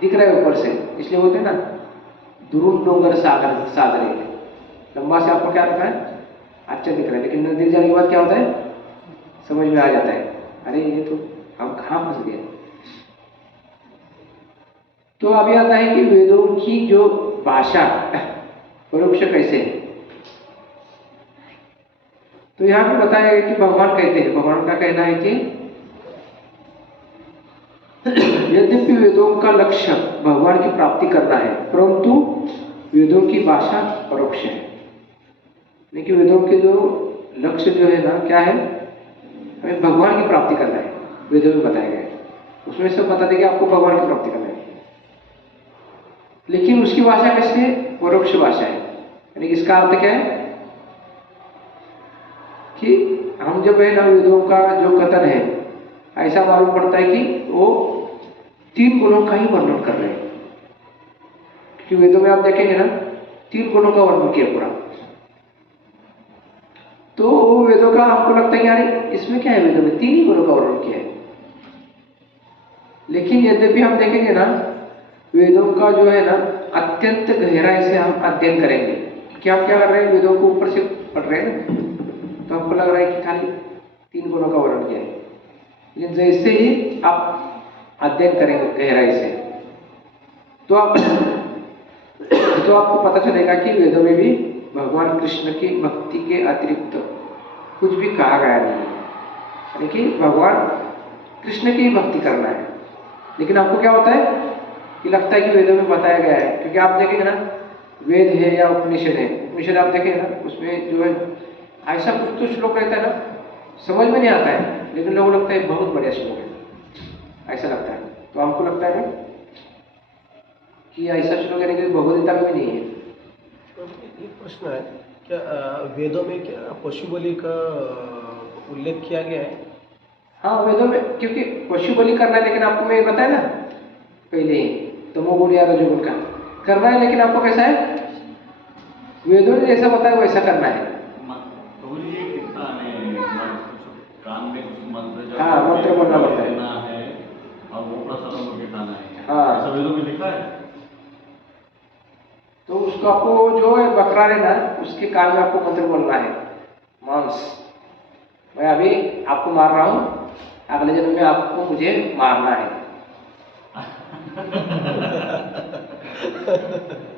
दिख रहा है ऊपर से, इसलिए बोलते हैं ना दुरून डोंगर सागर सागरे, लंबा से आपको क्या दिख रहा है, अच्छा दिख रहा है, लेकिन नजदीक जाने के बाद क्या होता है, समझ में आ जाता है, अरे ये तो हम कहाँ फंस गए। तो अभी आता है कि वेदों की जो भाषा परोक्ष कैसे है। तो यहां पे बताया गया कि भगवान कहते हैं, भगवान का कहना है कि यद्यपि वेदों का लक्ष्य भगवान की प्राप्ति करना है, परंतु वेदों की भाषा परोक्ष है। लेकिन वेदों के जो लक्ष्य जो है ना क्या है, हमें भगवान की प्राप्ति करना है, वेदों में बताया गया है, उसमें सब बता देंगे आपको भगवान की प्राप्ति करना है। लेकिन उसकी भाषा कैसे है, परोक्ष भाषा है, यानी इसका अर्थ क्या है कि हम जब है ना वेदों का जो कथन है, ऐसा मालूम पड़ता है कि वो 3 गुणों का ही वर्णन कर रहे हैं, क्योंकि वेदों में आप देखेंगे ना 3 गुणों का वर्णन किया पूरा। तो वेदों का आपको लगता है कि यार इसमें क्या है, वेदों में 3 ही गुणों का वर्णन किया है। लेकिन यद्यपि हम देखेंगे ना वेदों का जो है ना अत्यंत गहराई से हम अध्ययन करेंगे, कि आप क्या कर रहे हैं, वेदों को ऊपर से पढ़ रहे हैं ना, तो आपको लग रहा है कि खाली 3 गुणों का वर्णन किया है। लेकिन जैसे ही आप अध्ययन करेंगे गहराई से, तो आपको पता चलेगा कि वेदों में भी भगवान कृष्ण की भक्ति के अतिरिक्त कुछ भी कहा गया नहीं है, यानी कि भगवान कृष्ण की भक्ति करना है। लेकिन आपको क्या होता है कि लगता है कि वेदों में बताया गया है, क्योंकि आप देखेंगे ना वेद है या उपनिषद है, उपनिषद आप देखेंगे ना उसमें जो है ऐसा कुछ तो श्लोक रहता है ना, समझ में नहीं आता है, लेकिन लोगों को लगता है बहुत बढ़िया श्लोक है, ऐसा लगता है। तो हमको लगता है ना कि ऐसा श्लोक यानी कि भगवद्गीता में भी नहीं है। एक प्रश्न है, क्या वेदों में क्या पशु बलि का उल्लेख किया गया है? हाँ वेदों में, क्योंकि पशु बलि करना है, लेकिन आपको मैं बताया ना पहले ही तमोगुण या रजोगुण का करना है, लेकिन आपको कैसा है, वेदों ने जैसा बताया वैसा करना है। तो ये कितना कान में कुछ मंत्र हाँ मंत्र बोलना पड़ता है, है और वो प्रसाद करके खाना है, हाँ ऐसा वेदों में लिखा है। तो उसको आपको जो है बकरा है ना उसके कान में आपको मंत्र बोलना है, मांस मैं अभी आपको मार रहा हूँ, अगले जन्म में आपको मुझे मारना है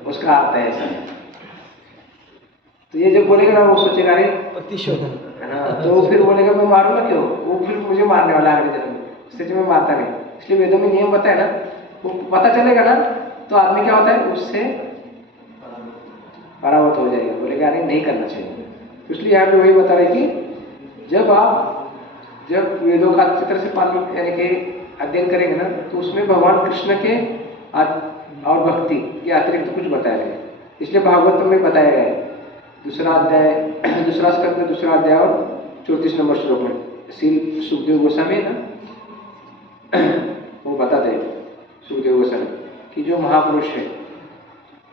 उसका अर्थ है ऐसा। तो ये जब बोलेगा ना वो सोचेगा अरे प्रतिशोधन, हाँ, तो फिर बोलेगा मैं मारूंगा क्यों, वो फिर मुझे मारने वाला है अगले जन्म में, इसलिए जो मैं मारता नहीं। इसलिए वेदों में नियम बताया ना, वो पता चलेगा ना तो आदमी क्या होता है उससे परावत हो जाएगा, बोलेगा अरे नहीं करना चाहिए। इसलिए यहाँ पे वही बता रहे कि जब वेदों का अच्छी तरह से पालन यानी कि अध्ययन करेंगे ना, तो उसमें भगवान कृष्ण के और भक्ति के अतिरिक्त कुछ बताया गया है। इसलिए भागवत में बताया गया है, दूसरा अध्याय, दूसरा स्कंद में दूसरा अध्याय और 34 नंबर श्लोक में श्री सुखदेव गोस्वामी ना वो बताते हैं, सुखदेव गोस्वामी कि जो महापुरुष है,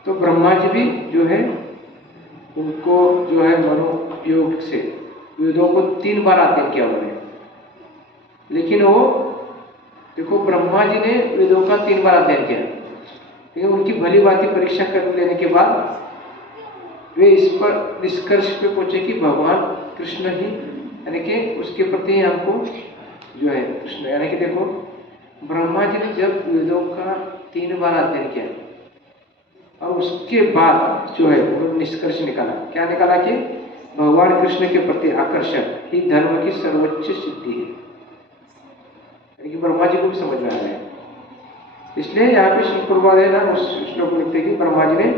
तो ब्रह्मा जी भी जो है उनको जो है मनोयोग से वेदों को 3 बार अध्ययन किया उन्होंने। लेकिन वो देखो ब्रह्मा जी ने वेदों का 3 बार अध्ययन किया, लेकिन उनकी भली भांति परीक्षा कर लेने के बाद वे इस पर निष्कर्ष पे पहुंचे कि भगवान कृष्ण ही यानी कि उसके प्रति हमको जो है कृष्ण, यानी कि देखो ब्रह्मा जी ने जब वेदों का 3 बार अध्ययन किया और उसके बाद जो है उन्होंने निष्कर्ष निकाला, क्या निकाला कि भगवान कृष्ण के प्रति आकर्षण ही धर्म की सर्वोच्च सिद्धि है, यानी कि ब्रह्मा जी को भी समझ में आ गया। इसलिए यहाँ पे श्री प्रभुपाद है ना उस श्लोक में लिखते हैं कि ब्रह्मा जी ने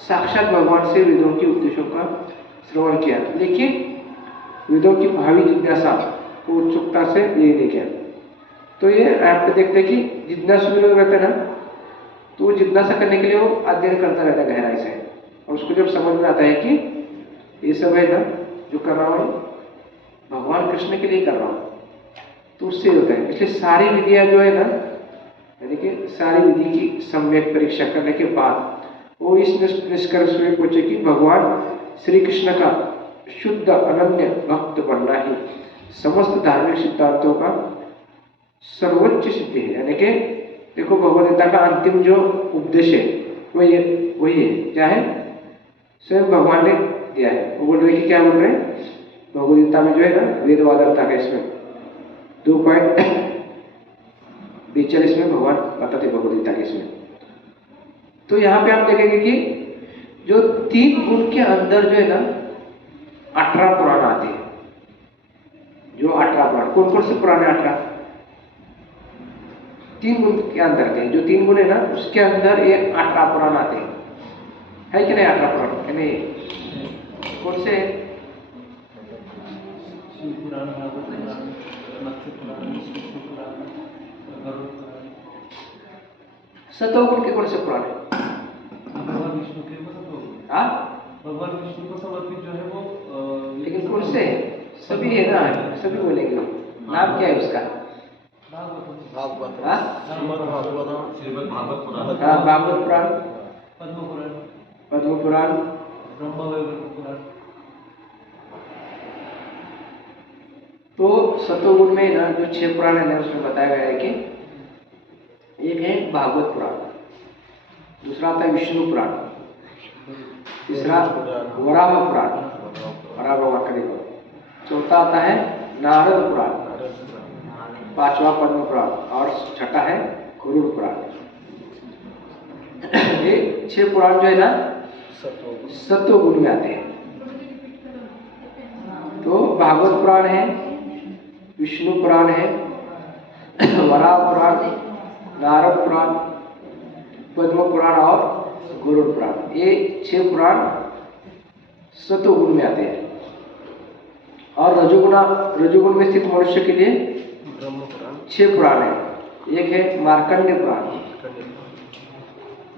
साक्षात भगवान से वेदों के उपदेशों का श्रवण किया, लेकिन वेदों की भावी जिज्ञासा को उत्सुकता से ये नहीं किया। तो ये आप देखते हैं कि जिज्ञासु लोग रहते हैं ना, तो वो जिज्ञासा करने के लिए वो अध्ययन करता रहता है गहराई से, और उसको जब समझ में आता है कि ये सब है ना जो कर रहा हूँ भगवान कृष्ण के लिए कर रहा हूँ, तो उससे होता है। इसलिए सारी विधियाँ जो है ना, यानी कि सारी विधि की सम्यक परीक्षा करने के बाद वो इस निष्कर्ष में पहुंचे कि भगवान श्री कृष्ण का शुद्ध अनन्य भक्त बनना ही समस्त धार्मिक सिद्धांतों का सर्वोच्च सिद्धि है। यानी कि देखो भगवद गीता का अंतिम जो उपदेश है वही है, क्या है, स्वयं भगवान ने दिया है। वो बोल रहे कि क्या बोल रहे हैं, भगवद गीता में जो है ना वेदवाद अर्थ है, इसमें 2.42 में भगवान बताते भगवद गीता के इसमें। तो यहाँ पे आप देखेंगे कि जो 3 गुण के अंदर जो है ना 18 पुराण आते हैं। जो 18 पुराण, कौन कौन से पुराण है 18? 3 गुण के अंदर आते हैं। जो 3 गुण है ना उसके अंदर ये 18 पुराण आते हैं, है कि नहीं? 18 पुराण है नहीं? कौन से? सतोगुण के कौन से पुराण है? भगवान विष्णु के हाँ, भगवान विष्णु को समर्पित जो है वो लेकिन कौन से? सभी है ना, सभी बोलेंगे। नाम क्या है उसका? भागवत, हाँ? श्रीमद् भागवतम, श्रीमद् भागवत पुराण, हाँ, भागवत पुराण, पद्म पुराण, पद्म पुराण, ब्रह्मवैवर्त पुराण। तो सतोगुण में ना जो 6 पुराण है ना उसमें बताया गया है कि एक है भागवत पुराण, दूसरा आता है विष्णु पुराण, तीसरा वराह पुराण, वराह भगवान का देखो, चौथा आता है नारद पुराण, 5वां पद्म पुराण और 6ठा है गरुड़ पुराण। ये 6 पुराण जो है ना सत्वगुण में आते हैं। तो भागवत पुराण है, विष्णु पुराण है, वराह पुराण, नारद पुराण, पद्म पुराण और गरुड़ पुराण। ये 6 पुराण सत्वगुण में आते हैं। और रजोगुण में स्थित मनुष्य के लिए ब्रह्म पुराण, 6 पुराण है। एक है मार्कंडेय पुराण,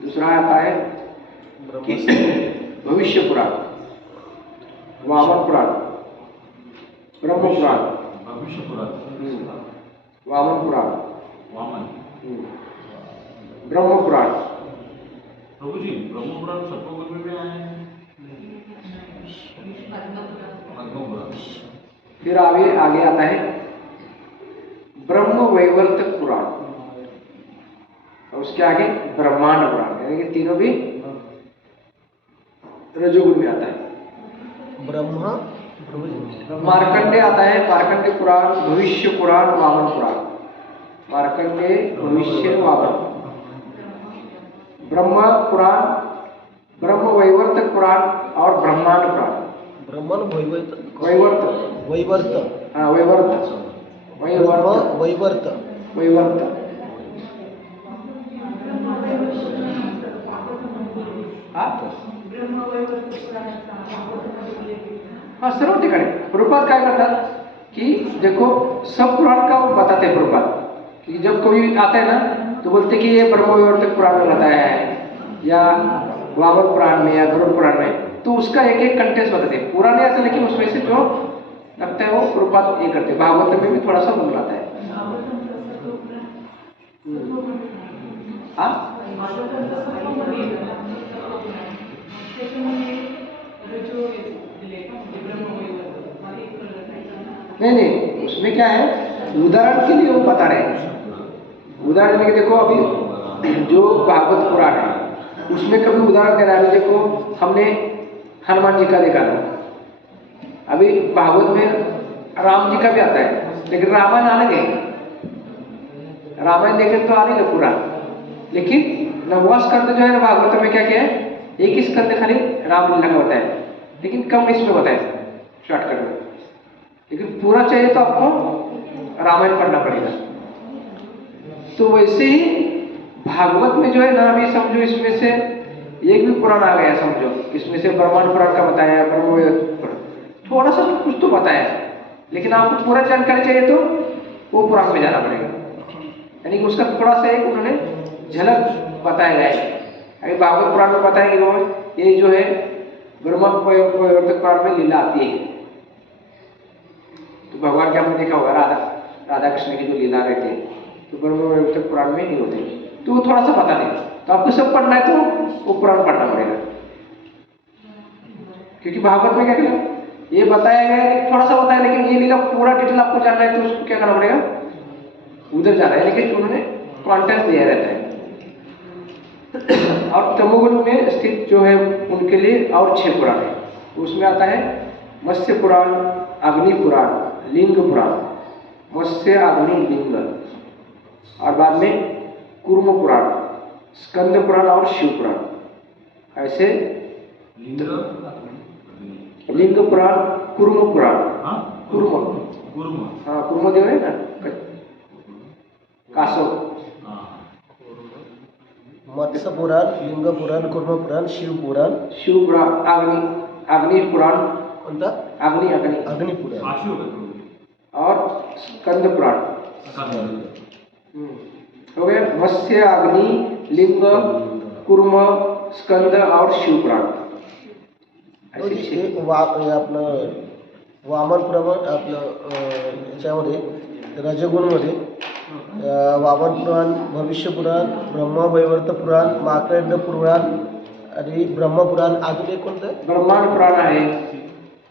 दूसरा आता है भविष्य पुराण, वामन पुराण, ब्रह्म पुराण, भविष्य पुराण, वामन पुराण, वामन, ब्रह्म पुराण। प्रभु जी ब्रह्म पुराण सत्वगुण में आए हैं। पद्म पुराण, फिर आगे आता है ब्रह्म वैवर्तक पुराण, और उसके आगे ब्रह्मांड पुराण, यानी कि तीनों भी रजोगुण में आता है। ब्रह्मा, मार्कंडेय आता है, मार्कंडेय पुराण, भविष्य पुराण, वामन पुराण। मार्कंडेय, भविष्य, वामन। ब्रह्म पुराण, ब्रह्म वैवर्तक पुराण और ब्रह्मांड पुराण। ब्रह्मन वैवर्त, हाँ, वैवर्त, हाँ, सर्व ठिकाणी प्रभुपाद काय करतात कि देखो सब पुराण का वो बताते हैं प्रभुपाद कि जब कोई आता है ना तो बोलते कि ये ब्रह्म वैवर्तक पुराण में बताया है या वामन पुराण में या गरुड़ पुराण में, तो उसका एक एक कंटेंट बताते हैं। पूरा नहीं आता लेकिन उसमें से जो लगता है वो प्रभुपाद ये करते हैं। भागवत में भी थोड़ा सा बुलाता है। हाँ, नहीं, उसमें क्या है, उदाहरण के लिए वो बता रहे हैं। उदाहरण में देखो अभी जो भागवत पुराण है उसमें कभी उदाहरण दे रहा है। देखो हमने हनुमान जी का देखा था, अभी भागवत में राम जी का भी आता है, लेकिन रामायण अलग है। रामायण देखें तो अलग है पूरा, लेकिन नववा स्कंद जो है ना भागवत में क्या क्या है, एक ही स्कंद खाली रामलीला का बताया, लेकिन कम इसमें बताया शॉर्टकट में। लेकिन पूरा चाहिए तो आपको रामायण पढ़ना पड़ेगा। तो वैसे ही भागवत में जो है ना, अभी समझो इसमें से एक भी पुराण आ गया, समझो इसमें से ब्रह्मांड पुराण का बताया, थोड़ा सा तो कुछ तो बताया, लेकिन आपको पूरा जानकारी चाहिए तो वो पुराण में जाना पड़ेगा। यानी कि उसका थोड़ा सा एक उन्होंने झलक बताया गया है। अभी भागवत पुराण में बताएंगे वो ये जो है ब्रह्म वैवर्तक पुराण में लीला आती है। तो भगवान के आपने देखा होगा राधा कृष्ण की जो लीला रहती है, तो ब्रह्म वैवर्तक पुराण में नहीं होते, तो वो थोड़ा सा बता दें। तो आपको सब पढ़ना है तो वो पुराण पढ़ना पड़ेगा, क्योंकि भागवत में क्या किया, ये बताया गया है, थोड़ा सा बताया, लेकिन ये लीला पूरा डिटेल आपको जानना है तो उसको क्या करना पड़ेगा, उधर जा रहा है, लेकिन उन्होंने कॉन्टेक्स्ट दिया रहता है। और तमोगुण में स्थित जो है उनके लिए और 6 पुराण है। उसमें आता है मत्स्य पुराण, अग्नि पुराण, लिंग पुराण, मत्स्य अग्नि लिंग, और बाद में कूर्म पुराण, स्कंद पुराण और शिव पुराण। ऐसे लिंग पुराण, कूर्म पुराण, कूर्म, हाँ कूर्मदेव है ना, कासव, मत्स्य पुराण, लिंग पुराण, कूर्म पुराण, शिव पुराण, अग्नि पुराण, कोणता? अग्नि अग्नि पुराण और स्कंद पुराण। हो गया मत्स्य, अग्नि, लिंग, कूर्म, स्कंद और शिव पुराण। आपलं वामन पुराण आपलं याच्यामध्ये रजगुणमध्ये वामन पुराण, भविष्य पुराण, ब्रह्मवैवर्त पुराण, मार्कंड पुराण आणि ब्रह्मपुराण, अजून एक कोणतं? ब्रह्मांड पुराण आहे।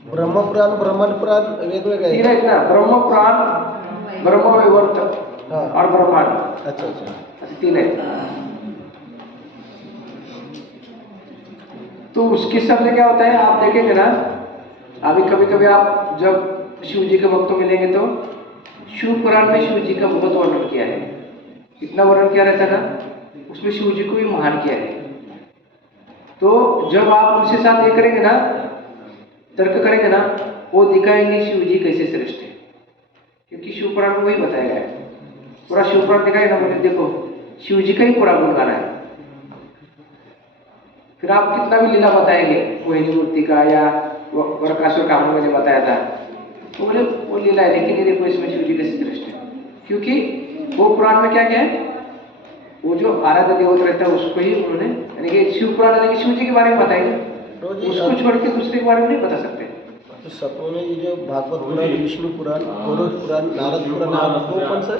ब्रह्मपुराण, ब्रह्मांड पुराण वेगवेगळे 3 आहेत ना, ब्रह्मपुराण, ब्रह्मवैवर्त और ब्रह्मांड। अच्छा अच्छा, ऐसे 3 है। तो उसके सब में क्या होता है, आप देखेंगे ना, अभी कभी कभी आप जब शिव जी के भक्तों मिलेंगे तो शिव पुराण में शिव जी का बहुत वर्णन किया है। इतना वर्णन किया रहता है ना, उसमें शिव जी को भी महान किया है। तो जब आप उनसे साथ ये करेंगे ना, तर्क करेंगे ना, वो दिखाएंगे शिव जी कैसे श्रेष्ठ है, क्योंकि शिव पुराण में वही बताया गया है। पूरा शिव पुराण दिखाएगा, बोले देखो शिव जी का ही पूरा गुण गाना है। फिर आप कितना भी लीला बताएंगे, मोहिनी मूर्ति का या वरकासुर का हमने बताया था, तो बोले वो लीला है, लेकिन ये देखो इसमें शिव जी कैसे श्रेष्ठ है, क्योंकि वो पुराण में क्या क्या है, वो जो आराध्य देवता रहता है उसको ही उन्होंने, यानी कि शिव पुराण यानी कि शिव जी के बारे में बताएंगे, उसको छोड़ के दूसरे के बारे में नहीं बता सकते। तो सतों में ये जो भागवत पुराण, विष्णु पुराण, गरुड़ पुराण, नारद पुराण, दो कौन सा है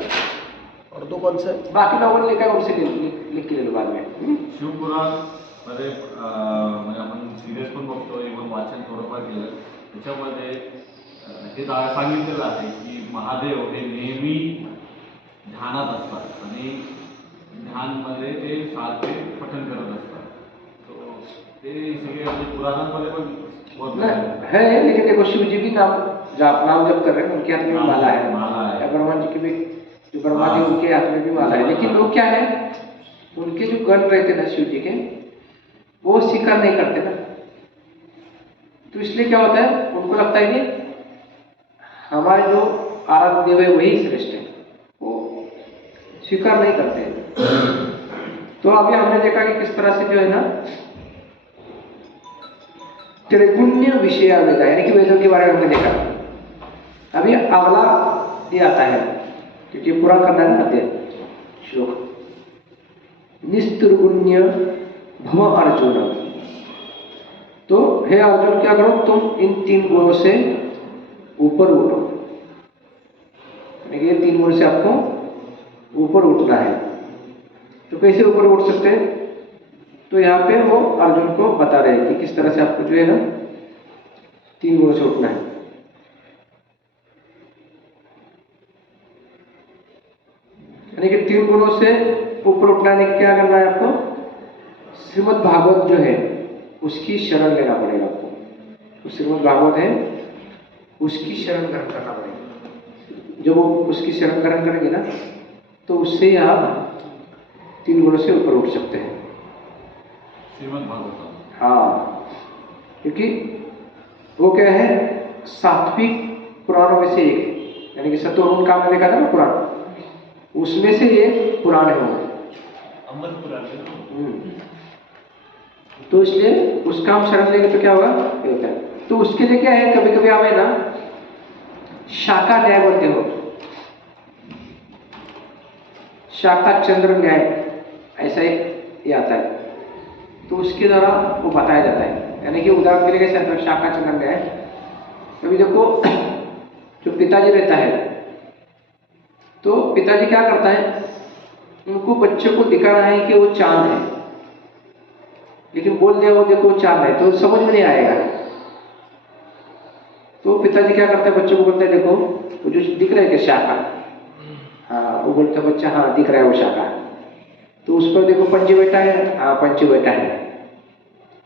और दो कौन सा है? बाकी लोगों ने लिखा है, उनसे लिख के ले लो बाद में। शिवपुराण मध्ये म्हणजे आपण सिरियस पण बघतो, इव्हन वाचन थोडंफार केलं, त्याच्यामध्ये हे सांगितलेलं आहे की महादेव हे नेहमी ध्यानात असतात आणि ध्यानमध्ये ते सारखे पठण करत असतात. तो ते सगळे आपले पुराणांमध्ये पण है, लेकिन देखो शिव जी भी नाम जप कर रहे हैं, उनके हाथ में भी माला है, ब्रह्मा जी की भी, जो ब्रह्मा जी उनके हाथ में भी माला है। लेकिन लोग क्या है, उनके जो गण रहते ना शिव जी के, वो स्वीकार नहीं करते ना, तो इसलिए क्या होता है, उनको लगता है कि हमारे जो आराध्य देव है वही श्रेष्ठ है, वो स्वीकार नहीं करते। तो अभी हमने देखा कि किस तरह से जो है ना त्रिगुण्य विषय वेदा, यानी कि वेदों के बारे में हमने देखा। अभी अगला ये आता है, क्योंकि पूरा करना है अध्याय श्लोक, निस्त्रिगुण्य भव अर्जुन। तो हे अर्जुन क्या करो, तुम इन 3 गुणों से ऊपर उठो, यानी कि ये 3 गुण से आपको ऊपर उठना है। तो कैसे ऊपर उठ सकते हैं, तो यहाँ पे वो अर्जुन को बता रहे हैं कि किस तरह से आपको जो है ना 3 गुणों से उठना है। यानी कि 3 गुणों से ऊपर उठना है, क्या करना है आपको, श्रीमद् भागवत जो है उसकी शरण लेना पड़ेगा आपको। तो श्रीमद् भागवत है उसकी शरण ग्रहण करना पड़ेगा। जब वो उसकी शरण ग्रहण करेंगे ना, तो उससे आप 3 गुणों से ऊपर उठ सकते हैं। श्रीमद् भागवत, हाँ, क्योंकि वो क्या है, सात्विक पुराणों में से एक है, यानी कि सतोगुण का हमने देखा था ना पुराण, उसमें से ये पुराण है वो अमर पुराण। तो इसलिए उसका हम शरण लेंगे तो क्या होगा, ये होता है। तो उसके लिए क्या है, कभी कभी हमें ना शाखा न्याय बोलते हो, शाखा चंद्र न्याय, ऐसा ही आता है। तो उसके द्वारा वो बताया जाता है, यानी कि उदाहरण के लिए कैसे आता है, शाखा चंद्र न्याय। कभी देखो जो पिताजी रहता है, तो पिताजी क्या करता है, उनको बच्चे को दिखाना है कि वो चांद है, लेकिन बोल दिया वो देखो चांद है, तो समझ में नहीं आएगा। तो पिताजी क्या करता है, बच्चों को बोलता है देखो वो जो दिख रहा है कि शाखा, हाँ, वो बोलता है बच्चा हाँ दिख रहा है वो शाखा। तो उस पर देखो पंची बैठा है, हाँ पंची बैठा है।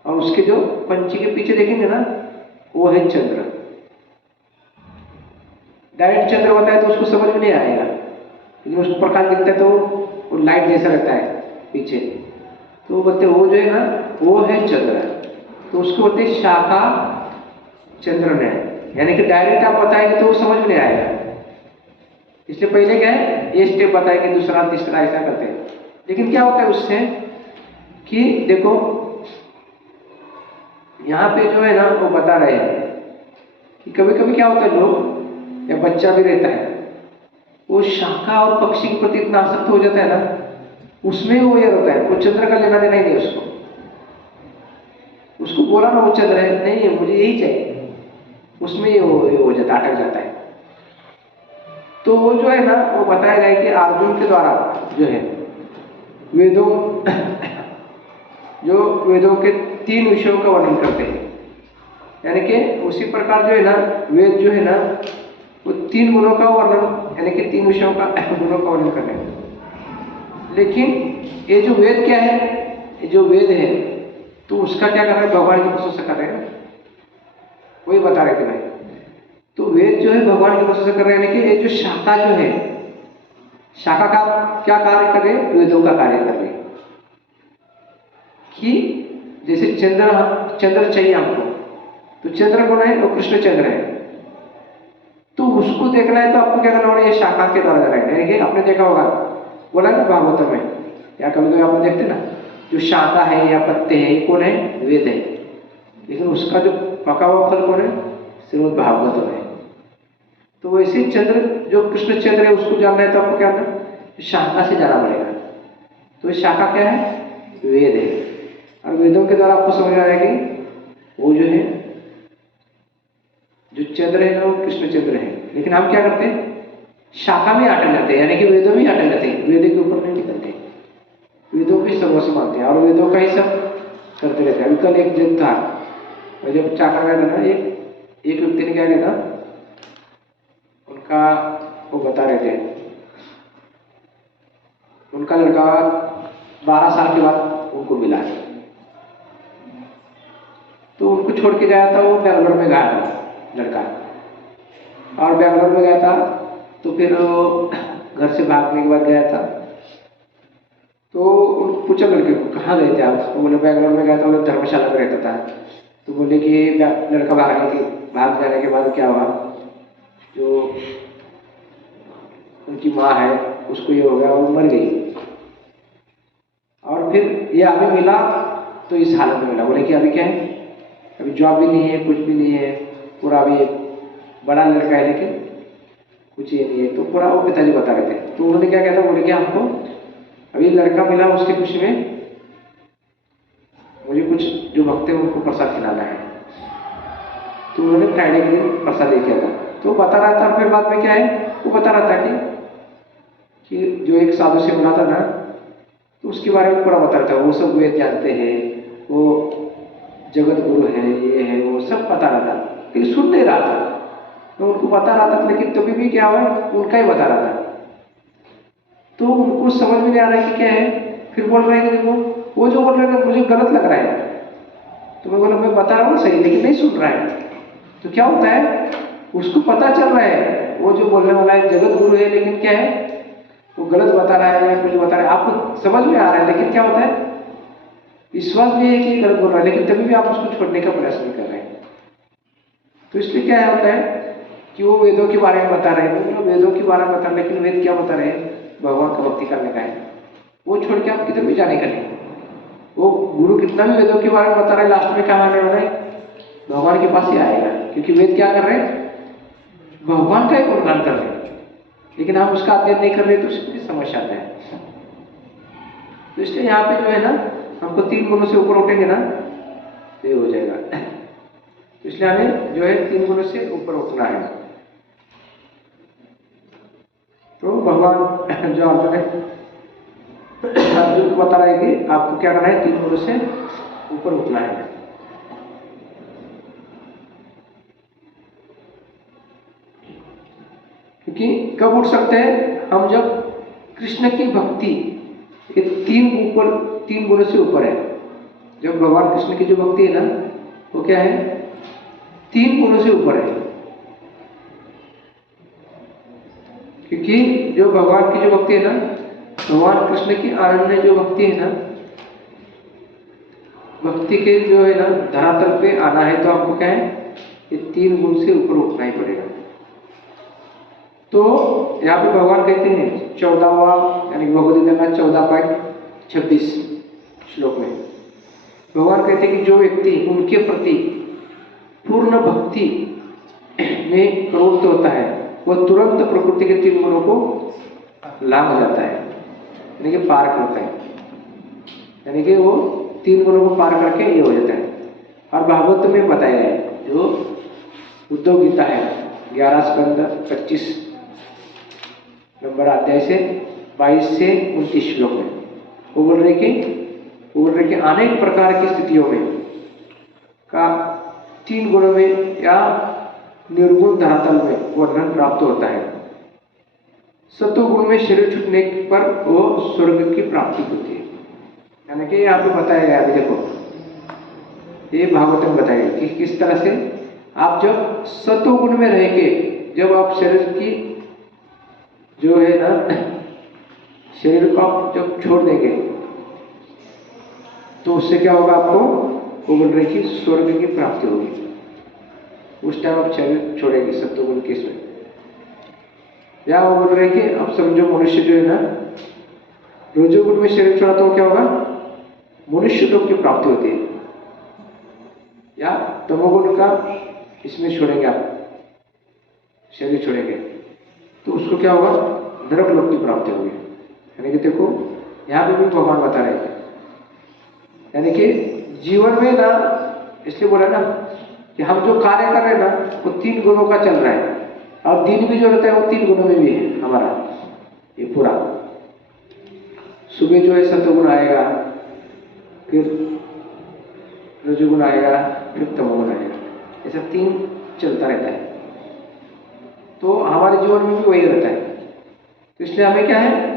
और उसके जो पंची के पीछे देखेंगे ना, वो है चंद्र। डायरेक्ट चंद्र बताए तो उसको समझ में नहीं आएगा, लेकिन उसको प्रकाश दिखता है तो वो लाइट जैसा रहता है पीछे, तो वो बोलते वो जो है ना वो है चंद्र। तो उसको बोलते शाखा चंद्र ने, यानी कि डायरेक्ट आप बताएंगे तो वो समझ में नहीं आएगा। इसलिए पहले क्या है, ये स्टेप बताएंगे, दूसरा तीसरा ऐसा करते हैं। लेकिन क्या होता है उससे कि देखो यहाँ पे जो है ना वो बता रहे हैं कि कभी कभी क्या होता है, लोग या बच्चा भी रहता है वो शाखा और पक्षी के प्रति इतना आसक्त हो जाता है ना, उसमें वो ये होता है, वो चंद्र का लेना देना ही नहीं उसको। उसको बोला ना वो चंद्र है, नहीं है मुझे यही चाहिए, उसमें ये हो जाता, अटक जाता है। तो वो जो है ना वो बताया गया कि अर्जुन के द्वारा जो है वेदों जो वेदों के 3 विषयों का वर्णन करते हैं, यानी कि उसी प्रकार जो है ना वेद जो है ना वो 3 गुणों का वर्णन, यानी कि 3 विषयों का गुणों का वर्णन करते हैं। लेकिन ये जो वेद क्या है, ये जो वेद है तो उसका क्या कर रहे हैं, भगवान की प्रशंसा कर रहे हैं, वही बता रहे थे भाई। तो वेद जो है भगवान की प्रशंसा कर रहे हैं, यानी कि ये जो शाखा जो है, शाखा का क्या कार्य कर रहे हैं, वेदों का कार्य कर रहे हैं। कि जैसे चंद्र चाहिए हमको, तो चंद्र कौन है, वो कृष्ण चंद्र है। तो उसको देखना है तो आपको क्या करना होगा, ये शाखा के द्वारा जाना है। यानी कि आपने देखा होगा, बोला ना भागवतम में या कभी कभी आपने देखते ना, जो शाखा है या पत्ते हैं ये कौन है, वेद है। लेकिन उसका जो पका हुआ फल कौन है, श्रीमद् भागवतम है। तो वैसे चंद्र जो कृष्ण चंद्र है उसको जानना है तो आपको क्या करना, शाखा से जाना पड़ेगा। तो ये शाखा क्या है, वेद है। और वेदों के द्वारा आपको समझ में आएगा कि वो जो है जो चंद्र है ना वो कृष्ण चंद्र है। लेकिन हम क्या करते हैं, शाखा में अटक जाते हैं, यानी कि वेदों में अटक जाते हैं, वेद के ऊपर नहीं निकलते, वेदों की सर्वस्व मानते हैं और वेदों का ही सब करते रहते हैं। अभी कल एक दिन था, और जब चाकर गया था ना, एक व्यक्ति ने क्या किया था, उनका वो बता रहे थे, उनका लड़का 12 साल के बाद उनको मिला, तो उनको छोड़ के गया था, वो बैंगलोर में गया था लड़का। और बैंगलोर में गया था तो फिर घर से भागने के बाद गया था, तो पूछा लड़के को कहाँ गए थे आप, तो बोले बैंगलोर में गया था, बोले धर्मशाला में रहता था। तो बोले कि लड़का भाग जाने के बाद क्या हुआ, जो उनकी माँ है उसको ये हो गया, वो मर गई। और फिर ये अभी मिला तो इस हालत में मिला, बोले कि अभी क्या है, अभी जॉब भी नहीं है, कुछ भी नहीं है, पूरा अभी बड़ा लड़का है लेकिन कुछ ये नहीं है। तो पूरा वो पिताजी बता रहे थे। तो उन्होंने क्या कहता, बोले कि हमको अभी लड़का मिला, उसकी खुशी में मुझे कुछ जो भक्त है उनको प्रसाद खिलाना है। तो उन्होंने फ्राइडे के दिन प्रसाद दे दिया था। तो बता रहा था, फिर बाद में क्या है, वो बता रहा था कि जो एक साधु से मिला था ना, तो उसके बारे में पूरा बता रहा था, वो सब वेद जानते हैं, वो जगत गुरु है, ये है, वो सब बता रहा था, लेकिन सुन नहीं रहा था। तो उनको बता रहा था, लेकिन तभी भी क्या हुआ, उनका ही बता रहा था। तो उनको समझ में नहीं आ रहा है कि क्या है। फिर बोल रहे हैं कि देखो वो जो बोल रहे हैं मुझे गलत लग रहा है। तो मैं बोला मैं बता रहा हूँ सही, लेकिन नहीं सुन रहा है। तो क्या होता है, उसको पता चल रहा है वो जो बोलने वाला है जगत गुरु है, लेकिन क्या है वो गलत बता रहा है या कुछ बता रहा है, आपको समझ में आ रहा है, लेकिन क्या होता है, विश्वास भी है कि गलत बोल रहा है, लेकिन तभी भी आप उसको छोड़ने का प्रयास नहीं कर रहे हैं। तो इसलिए क्या होता है कि वो वेदों के बारे में बता रहे हैं, वेदों के बारे में बता रहे हैं, लेकिन वेद क्या बता रहे हैं, भगवान का भक्ति करने का है। वो छोड़ के आप किधर भी जाने का नहीं। वो गुरु कितना भी वेदों के बारे में बता रहे हैं, लास्ट में कहाँ आने वाला है, भगवान के पास ही आएगा। क्योंकि वेद क्या कर रहे हैं, भगवान का ही गुणगान कर रहे हैं, लेकिन हम उसका अध्ययन नहीं कर रहे तो उसकी समस्या आता है। तो इसलिए यहाँ पे जो है ना, हमको 3 गुणों से ऊपर उठेंगे ना तो ये हो जाएगा। तो इसलिए हमें जो है 3 गुणों से ऊपर उठना है। तो भगवान जो अर्जुन को बता रहा है कि आपको क्या करना है, 3 गुणों से ऊपर उठना है। क्योंकि कब उठ सकते हैं, हम जब कृष्ण की भक्ति ये तीन गुणों से ऊपर है। जब भगवान कृष्ण की जो भक्ति है ना वो क्या है, 3 गुणों से ऊपर है। क्योंकि जो भगवान की जो भक्ति है ना, भगवान कृष्ण की आनंद जो भक्ति है ना, भक्ति के जो है ना धरातल पे आना है तो आपको क्या है, ये 3 गुण से ऊपर उठना ही पड़ेगा। तो यहाँ पे भगवान कहते हैं 14वां यानी भगवद्गीता का 14.26 श्लोक में भगवान कहते हैं कि जो व्यक्ति उनके प्रति पूर्ण भक्ति में प्रवृत्त होता है वह तुरंत प्रकृति के 3 गुणों को लांघ जाता है, यानी कि पार करता है, यानी कि वो 3 गुणों को पार करके ये हो जाता है। और भागवत में बताया है, जो उद्धव गीता है 11 स्कंद 25 नंबर अध्याय से 22 से 29 श्लोक में वो बोल रहे कि अनेक प्रकार की स्थितियों में का 3 गुणों में या निर्गुण धरातल में वर्णन प्राप्त होता है। सत्वगुण में शरीर छूटने पर वो स्वर्ग की प्राप्ति होती है। यानी कि यहाँ पे बताया गया, देखो ये भागवत में बताया गया कि किस तरह से आप जब सत्वगुण में रह के जब आप शरीर की जो है ना शरीर को आप जब छोड़ देंगे तो उससे क्या होगा, आपको वो बोल रहे कि स्वर्ग की प्राप्ति होगी। उस टाइम आप शरीर छोड़ेंगे सत्वगुण के इसमें, या वो बोल रहे कि अब समझो मनुष्य जो है ना रजोगुण में शरीर छोड़ा तो क्या होगा, मनुष्य लोक की प्राप्ति होती है। या तमोगुण का इसमें छोड़ेंगे आप शरीर छोड़ेंगे तो उसको क्या होगा, नरक लोक की प्राप्ति होगी। यानी कि देखो यहाँ पे भी भगवान बता रहे थे, यानी कि जीवन में ना, इसलिए बोला ना कि हम जो कार्य कर रहे हैं ना वो 3 गुणों का चल रहा है, और दिन भी जो रहता है वो 3 गुणों में भी है हमारा। ये पूरा सुबह जो है सत्वगुण आएगा, फिर रजोगुण आएगा, फिर तमोगुण आएगा, ऐसा 3 चलता रहता है। तो हमारे जीवन में भी वही रहता है। तो इसलिए हमें क्या है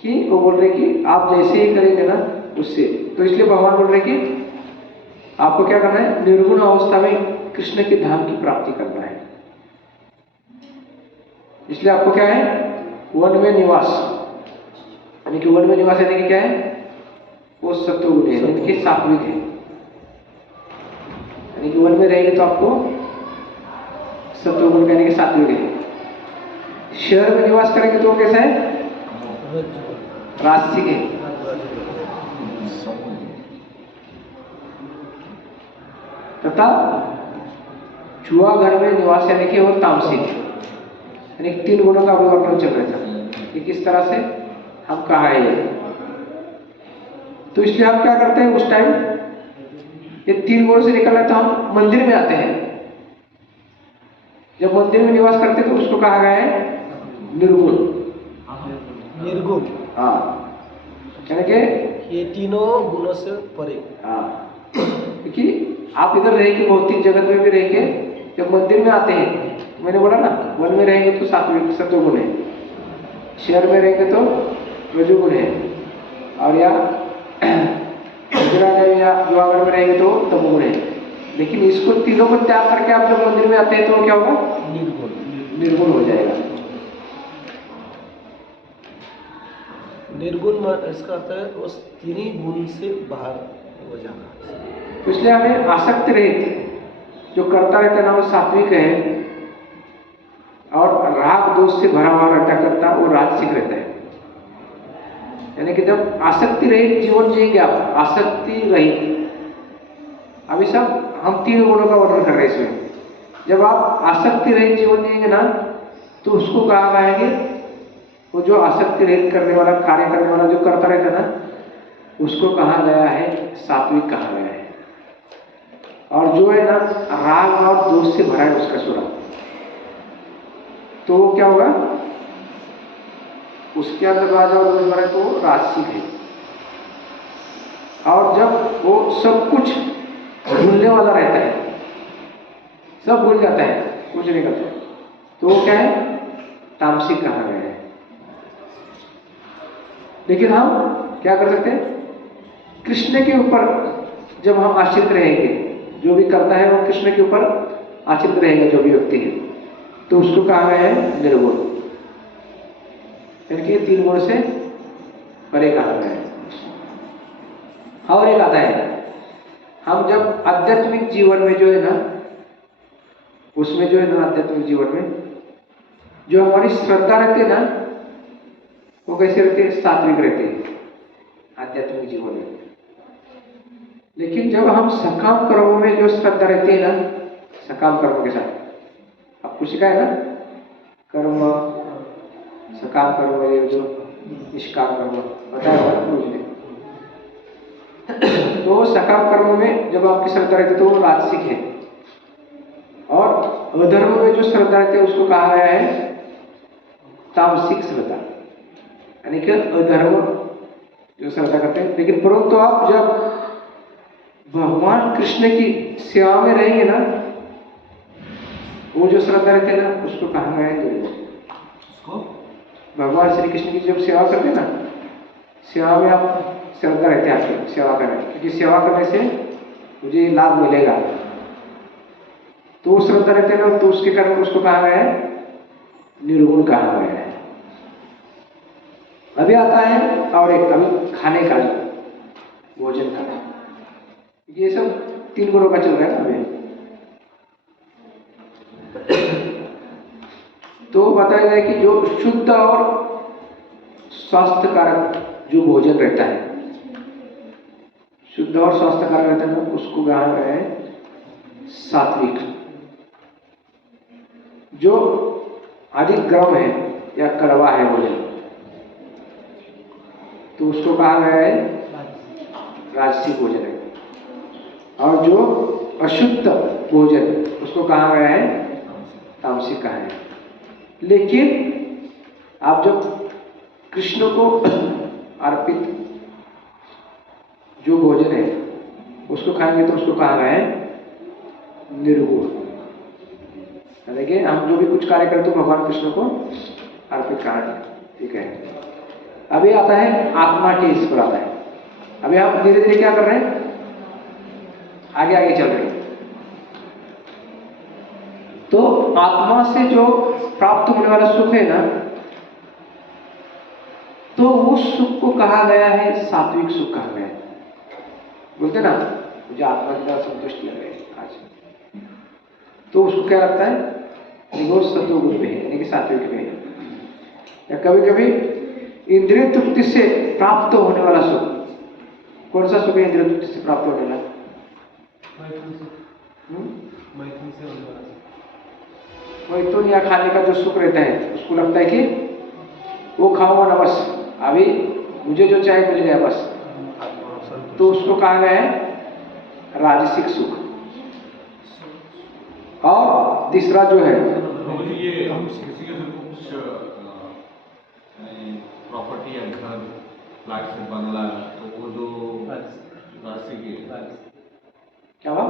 कि वो बोल रहे कि आप जैसे ही करेंगे ना उससे, तो इसलिए भगवान बोल रहे कि आपको क्या करना है, निर्गुण अवस्था में कृष्ण के धाम की प्राप्ति करना है। इसलिए आपको क्या है, वन में निवास, यानी कि वन में निवास यानी कि क्या है, वो सत्वगुण है, यानी कि सात्विक है। यानी कि वन में रहेंगे तो आपको सत्वगुण यानी कि सात्विक है। शहर में निवास करेंगे तो वो कैसा है, राजसिक है। तथा छुआ घर में निवास यानी कि वो तामसिक है, यानी 3 गुणों का अभिवर्णन चल रहा था कि किस तरह से हम कहा है। तो इसलिए हम क्या करते हैं, उस टाइम ये 3 गुणों से निकलना है तो हम मंदिर में आते हैं। जब मंदिर में निवास करते हैं तो उसको कहा गया है निर्गुण। निर्गुण, हाँ, यानी कि ये तीनों गुणों से परे। हाँ, क्योंकि आप इधर रह के भौतिक जगत में भी रह के जब मंदिर में आते हैं, मैंने बोला ना वन में रहेंगे तो सात्विक सत्वगुण है, शहर में रहेंगे तो रजोगुण है, और या या जुआगढ़ में रहेंगे तो तमोगुण है। लेकिन इसको तीनों को त्याग करके आप जब मंदिर में आते हैं तो क्या होगा, निर्गुण हो जाएगा। निर्गुण इसका अर्थ है उस 3 गुण से बाहर हो जाना। तो इसलिए हमें आसक्त रहित जो करता रहता है ना वो सात्विक है, और राग दोष से भरा हुआ रहता करता वो राजसिक रहता है। यानी कि जब आसक्ति रहित जीवन जिएंगे आप, आसक्ति रहित, अभी सब हम 3 गुणों का वर्णन कर रहे हैं इसमें। जब आप आसक्ति रहित जीवन जिएंगे ना तो उसको कहा गया है कि वो जो आसक्ति रहित करने वाला, कार्य करने वाला जो करता रहता है ना उसको कहा गया है सात्विक कहा गया है। और जो है ना राग और दोष से भरा है उसका स्वभाव, तो वो क्या होगा, उसके अंदर राग और दोष भरा है तो वो राजसिक है। और जब वो सब कुछ भूलने वाला रहता है, सब भूल जाता है, कुछ नहीं करता, तो वो क्या है, तामसिक कहा गया है। लेकिन हम क्या कर सकते हैं, कृष्ण के ऊपर जब हम आश्रित रहेंगे, जो भी करता है वो कृष्ण के ऊपर आश्रित रहेगा, जो भी व्यक्ति है, तो उसको कहा गया है निर्गुण, यानी कि 3 गुण से परे कहा गया है। और एक आता है, हम जब आध्यात्मिक जीवन में जो है ना, उसमें जो है ना आध्यात्मिक जीवन में जो हमारी श्रद्धा रहती है ना, वो कैसे रहती है, सात्विक रहती है आध्यात्मिक जीवन में। लेकिन जब हम सकाम कर्मों में जो श्रद्धा रहती है ना, सकाम कर्मों के साथ आपको सिखाया ना, कर्म सकाम कर्म ये जो निष्काम कर्म बताया हुआ है मुझे। तो सकाम कर्मों में जब आपकी श्रद्धा रहती है तो वो राजसिक है, और अधर्म में जो श्रद्धा रहती है उसको कहा गया है तामसिक श्रद्धा, यानी कि अधर्म जो श्रद्धा करते हैं। लेकिन परंतु आप जब भगवान कृष्ण की सेवा में रहेंगे ना, वो जो श्रद्धा रहती है ना, उसको कहा गया है निर्गुण। भगवान श्री कृष्ण की जब सेवा करते हैं ना, सेवा में आप श्रद्धा रहते हैं आपकी सेवा करने, क्योंकि सेवा करने से मुझे लाभ मिलेगा, तो वो श्रद्धा रहते हैं ना, तो उसके कारण उसको कहा गया है निर्गुण कहा गया है। अभी आता है और एक अभी खाने का, भोजन का, ये सब 3 गुणों का चल रहा है ना अभी। तो बताया गया कि जो शुद्ध और स्वास्थ्यकारक जो भोजन रहता है, शुद्ध और स्वास्थ्यकारक रहता है ना, उसको कहा गया है सात्विक। जो अधिक गर्म है या कड़वा है भोजन, तो उसको कहा गया है राजसिक भोजन है। और जो अशुद्ध भोजन उसको कहा गया है तामसिक कहा है। लेकिन आप जब कृष्ण को अर्पित जो भोजन है उसको खाएंगे तो उसको कहा गया है निर्गुण, यानी कि हम जो भी कुछ कार्य करते तो भगवान कृष्ण को अर्पित कहा है। ठीक है, अभी आता है आत्मा के इस पर आता है। अभी हम धीरे धीरे क्या कर रहे हैं, आगे आगे चल रहे हैं। तो आत्मा से जो प्राप्त होने वाला सुख है ना, तो उस सुख को कहा गया है सात्विक सुख कहा गया है। बोलते ना मुझे आत्मा के द्वारा संतुष्टि लग रही है आज, तो उसको क्या लगता है निगोष सत्वगुण में है, यानी कि सात्विक में है। या कभी कभी इंद्रिय तृप्ति से प्राप्त होने वाला सुख, कौन सा सुख है इंद्रिय तृप्ति से प्राप्त होने वाला? मैथुन या खाने का जो सुख रहता है उसको लगता है कि वो खाऊंगा ना बस, अभी मुझे जो चाहे मिल गया बस, तो उसको कहा गया है राजसिक सुख। और तीसरा जो है ये हम किसी के कुछ प्रॉपर्टी है, घर फ्लैट से बंगला, तो वो जो राजसिक है, क्या हुआ,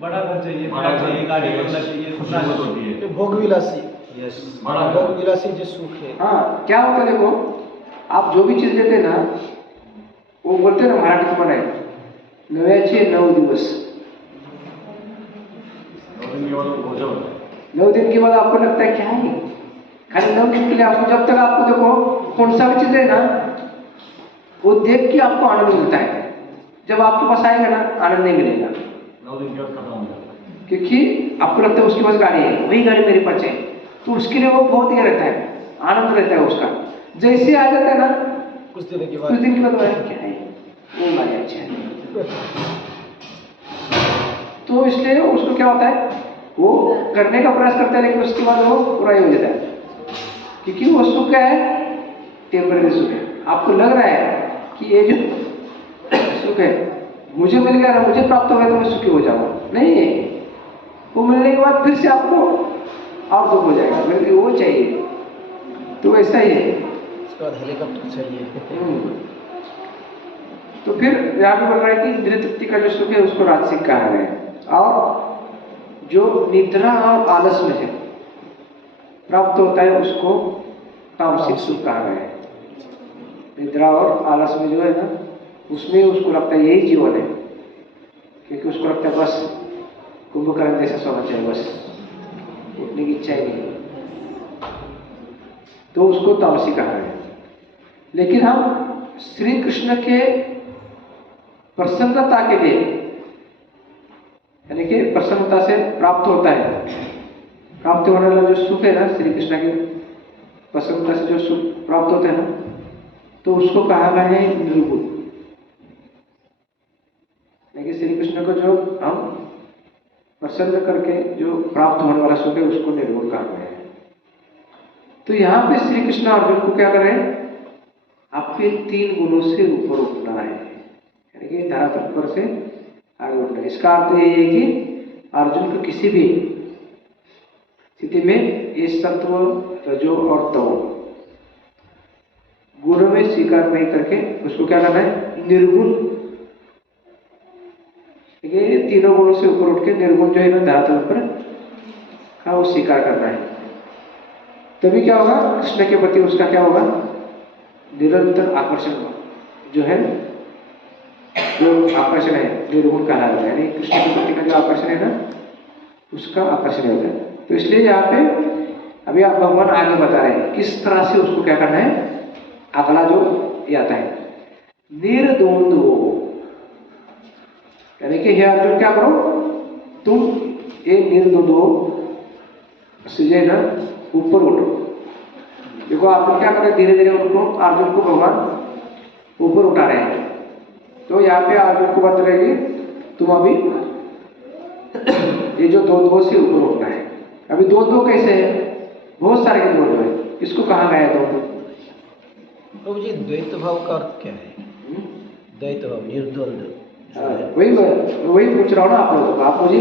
बड़ा घर चाहिए, बड़ा चाहिए, गाड़ी बंगला चाहिए, खुशबू होती है, भोग विलासी, बड़ा भोग विलासी जो सुख है। हाँ क्या होता है, देखो आप जो भी चीज लेते हैं ना, वो बोलते हैं ना मराठी में बनाए 9 दिवस, 9 दिन के बाद वो भोजन होता है। 9 दिन के बाद आपको लगता है क्या है खाली 9 दिन के लिए आपको, जब तक आपको देखो कौन सा भी चीज है ना वो देख के आपको आनंद मिलता है, जब आपके पास आएगा ना आनंद नहीं मिलेगा, 9 दिन के बाद खत्म हो जाता है, क्योंकि आपको लगता है उसके पास गाड़ी है, वही गाड़ी मेरे पास है, तो उसके लिए वो बहुत ये रहता है, आनंद रहता है उसका। जैसे आ जाता है ना कुछ दिन के कुछ बाद दिन के बाद क्या है वो गाड़ी अच्छा है, तो इसलिए उसको क्या होता है वो करने का प्रयास करता है, लेकिन उसके बाद वो पूरा ही हो जाता है, क्योंकि वो सुख है टेम्परेरी सुख है। आपको लग रहा है कि ये जो सुख है मुझे मिल गया ना, मुझे प्राप्त हो गया तो मैं सुखी हो जाऊंगा, नहीं, वो मिलने के बाद फिर से आपको और दुख हो जाएगा, बल्कि वो चाहिए, तो ऐसा ही है। उसके बाद हेलीकॉप्टर चाहिए। तो फिर यहाँ पे बोल रहा है कि इंद्रिय तृप्ति का जो सुख है उसको राजसिक कहा गया है, और जो निद्रा और आलस में है प्राप्त होता है उसको तामसिक सुख कहा गया है। निद्रा और आलस में जो है ना, उसमें उसको लगता है यही जीवन है, क्योंकि उसको लगता है बस कुंभकर्ण जैसे सोना चाहिए, बस उठने की इच्छा ही नहीं, तो उसको तामसी कहा है। लेकिन हम श्री कृष्ण के प्रसन्नता के लिए, यानी कि प्रसन्नता से प्राप्त होता है, प्राप्त होने वाला जो सुख है ना, श्री कृष्ण की प्रसन्नता से जो सुख प्राप्त होता है ना, तो उसको कहा गया है निर्गुण। लेकिन श्री कृष्ण को जो हम प्रसन्न करके जो प्राप्त होने वाला सुख है, उसको निर्गुण कहा गया है। तो यहाँ पे श्री कृष्ण अर्जुन को क्या कर रहे हैं, आपके 3 गुणों से ऊपर उठना है, यानी कि धरातल पर से आगे उठना है। इसका अर्थ ये है कि अर्जुन को किसी भी स्थिति में ये सत्व, रजो और तमो गुणों में स्वीकार नहीं करके उसको क्या करना है, निर्गुण, ये तीनों गुणों से ऊपर उठ के निर्गुण जो है ना धरातल पर का वो स्वीकार करना है। तभी क्या होगा, कृष्ण के प्रति उसका क्या होगा, निरंतर आकर्षण जो है, जो आकर्षण है निर्गुण कहा जाता है, यानी कृष्ण के प्रति का जो आकर्षण है ना, उसका आकर्षण होता है। तो इसलिए यहाँ पे अभी आप भगवान आगे बता रहे हैं किस तरह से उसको क्या करना है। अगला जो ये आता है निर्द्वंद्व, यानी कि हे अर्जुन क्या करो, तुम ये निर्द्वंद्व से ना ऊपर उठो। देखो आप लोग क्या करें, धीरे धीरे उनको अर्जुन को भगवान ऊपर उठा रहे हैं। तो यहाँ पे अर्जुन को बता रहे हैं तुम अभी ये जो द्वंद्व से ऊपर उठना है। अभी द्वंद्व कैसे है, बहुत सारे के द्वंद्व है, इसको कहा गया है द्वंद्व। प्रभु जी द्वैत भाव का अर्थ क्या है? द्वैत भाव, निर्द्वंद्व, वही पूछ रहा हूँ ना आप लोगों को, आप मुझे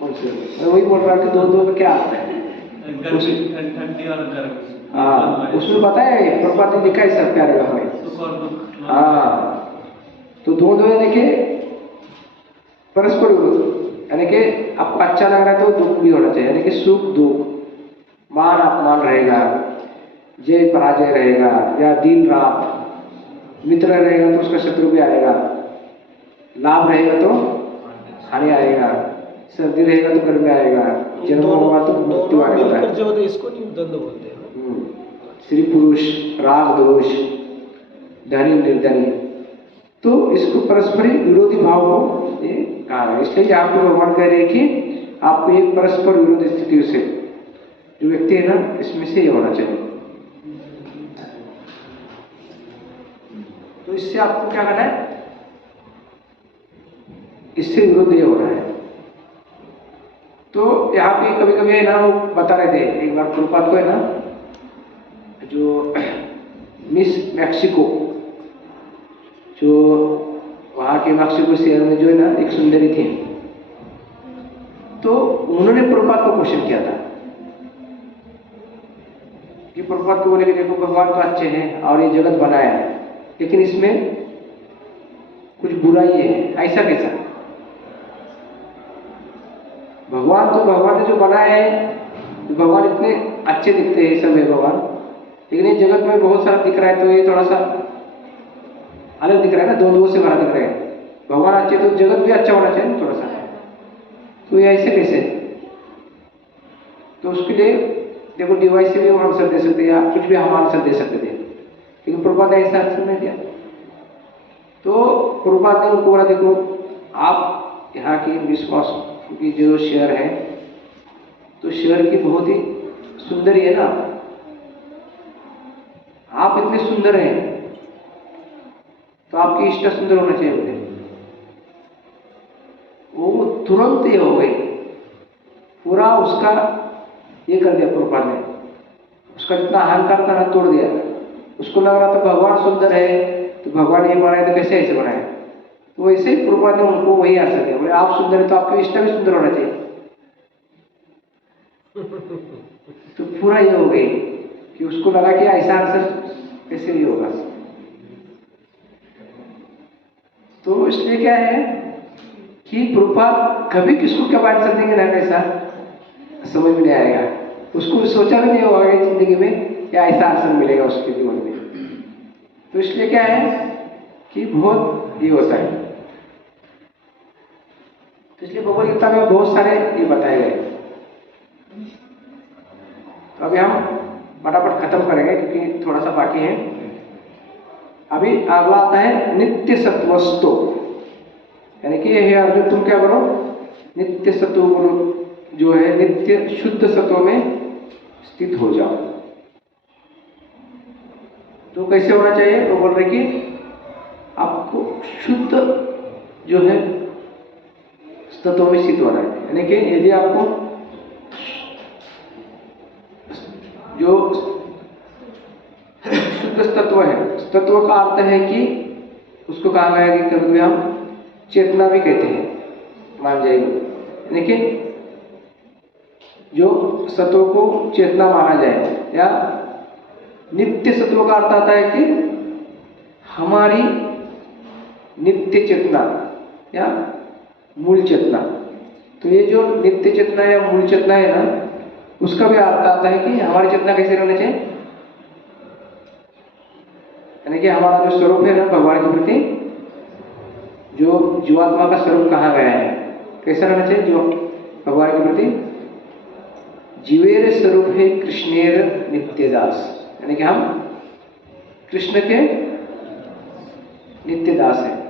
कौन से, मैं वही बोल रहा हूँ कि द्वंद्व का क्या अर्थ है। ठंडी और गर्म, हाँ, उसमें पता है प्रभुपाद ने लिखा है सब प्यारे हमें। सुख और दुख। हाँ, तो द्वंद्व यानी कि परस्पर विरोध, यानी कि आपको अच्छा लग रहा है तो दुख भी होना चाहिए, यानी कि सुख दुख, मान अपमान रहेगा, जय पराजय रहेगा, या दिन रात, मित्र रहेगा तो उसका शत्रु भी आएगा, लाभ रहेगा तो हानि आएगा, सर्दी रहेगा तो गर्मी आएगा, जन्म होगा तो मृत्यु आएगा। जो होता है इसको निर्द्वंद्व बोलते हैं। स्त्री पुरुष, राग दोष, धनी निर्धनी, तो इसको परस्पर विरोधी भाव को ये कहा है। इसलिए आपको भगवान कह रहे हैं कि आपको एक परस्पर विरोधी स्थिति से जो व्यक्ति है ना, इसमें से ये होना चाहिए। तो इससे आपको क्या करना है, इससे विरोध ये हो रहा है। तो यहाँ पे कभी कभी है ना वो बता रहे थे, एक बार प्रभुपाद को है ना, जो मिस मैक्सिको, जो वहाँ के मैक्सिको शहर में जो है ना एक सुंदरी थी, तो उन्होंने प्रभुपाद को क्वेश्चन किया था कि प्रभुपाद को बोले कि देखो भगवान तो अच्छे हैं और ये जगत बनाया है, लेकिन इसमें कुछ बुराई है, ऐसा कैसा? भगवान तो भगवान ने जो बनाया है, तो भगवान इतने अच्छे दिखते हैं, सब है भगवान, लेकिन ये जगत में बहुत सारा दिख रहा है, तो ये थोड़ा सा अलग दिख रहा है ना, दो से भरा दिख रहा है। भगवान अच्छे तो जगत भी अच्छा होना चाहिए थोड़ा सा, तो ये ऐसे कैसे? तो उसके लिए देखो डिवाइस से भी हम आंसर दे सकते हैं, या कुछ भी हम आंसर दे सकते थे, लेकिन प्रभुपाद ने ऐसा आंसर नहीं दिया। तो प्रभुपाद ने उनको बोला देखो आप यहाँ की विश्वास की जो शहर है, तो शहर की बहुत ही सुंदर है ना, आप इतने सुंदर हैं तो आपकी इष्ट सुंदर होना चाहिए बोले। वो तुरंत ये हो गई, पूरा उसका ये कर दिया प्रभुपाद ने, उसका जितना अहंकार था ना तोड़ दिया। उसको लग रहा था भगवान सुंदर है तो भगवान ये बनाए तो कैसे ऐसे बनाए, तो वैसे ही प्रभुपाद ने उनको वही आंसर दिया, बोले आप सुंदर है तो आपके इष्ट भी सुंदर होना चाहिए। तो पूरा ये हो गई कि उसको लगा कि ऐसा आंसर कैसे भी होगा। तो इसलिए क्या है कि प्रभुपाद कभी किसको क्या आंसर देंगे ना, ऐसा समझ में नहीं आएगा, उसको सोचा भी नहीं होगा कि जिंदगी में क्या ऐसा आंसर मिलेगा उसके जीवन में। तो इसलिए क्या है कि बहुत ये होता है। तो इसलिए भगवद गीता में बहुत सारे ये बताए गए। तो अभी हम फटाफट खत्म करेंगे क्योंकि थोड़ा सा बाकी है। अभी अगला आता है नित्य सत्वस्तो, यानी कि हे अर्जुन तुम क्या करो, नित्य सत्व जो है नित्य शुद्ध सत्व में स्थित हो जाओ। तो कैसे होना चाहिए? तो बोल रहे कि आपको शुद्ध जो है तत्व में स्थित होना है। यानी कि यदि आपको जो शुद्ध तत्व है, तत्व का अर्थ है कि उसको कहा गया है कि कभी हम चेतना भी कहते हैं, मान जाएंगे। लेकिन जो सत्व को चेतना माना जाए, या नित्य सत्व का अर्थ आता है कि हमारी नित्य चेतना या मूल चेतना। तो ये जो नित्य चेतना या मूल चेतना है ना, उसका भी अर्थ आता है कि हमारी चेतना कैसे रहनी चाहिए, यानी कि हमारा जो स्वरूप है ना भगवान के प्रति, जो जीवात्मा का स्वरूप कहा गया है, कैसा रहना चाहिए? जो भगवान के प्रति जीवेर स्वरूप है कृष्णेर नित्यदास, यानी कि हम कृष्ण के नित्यदास हैं।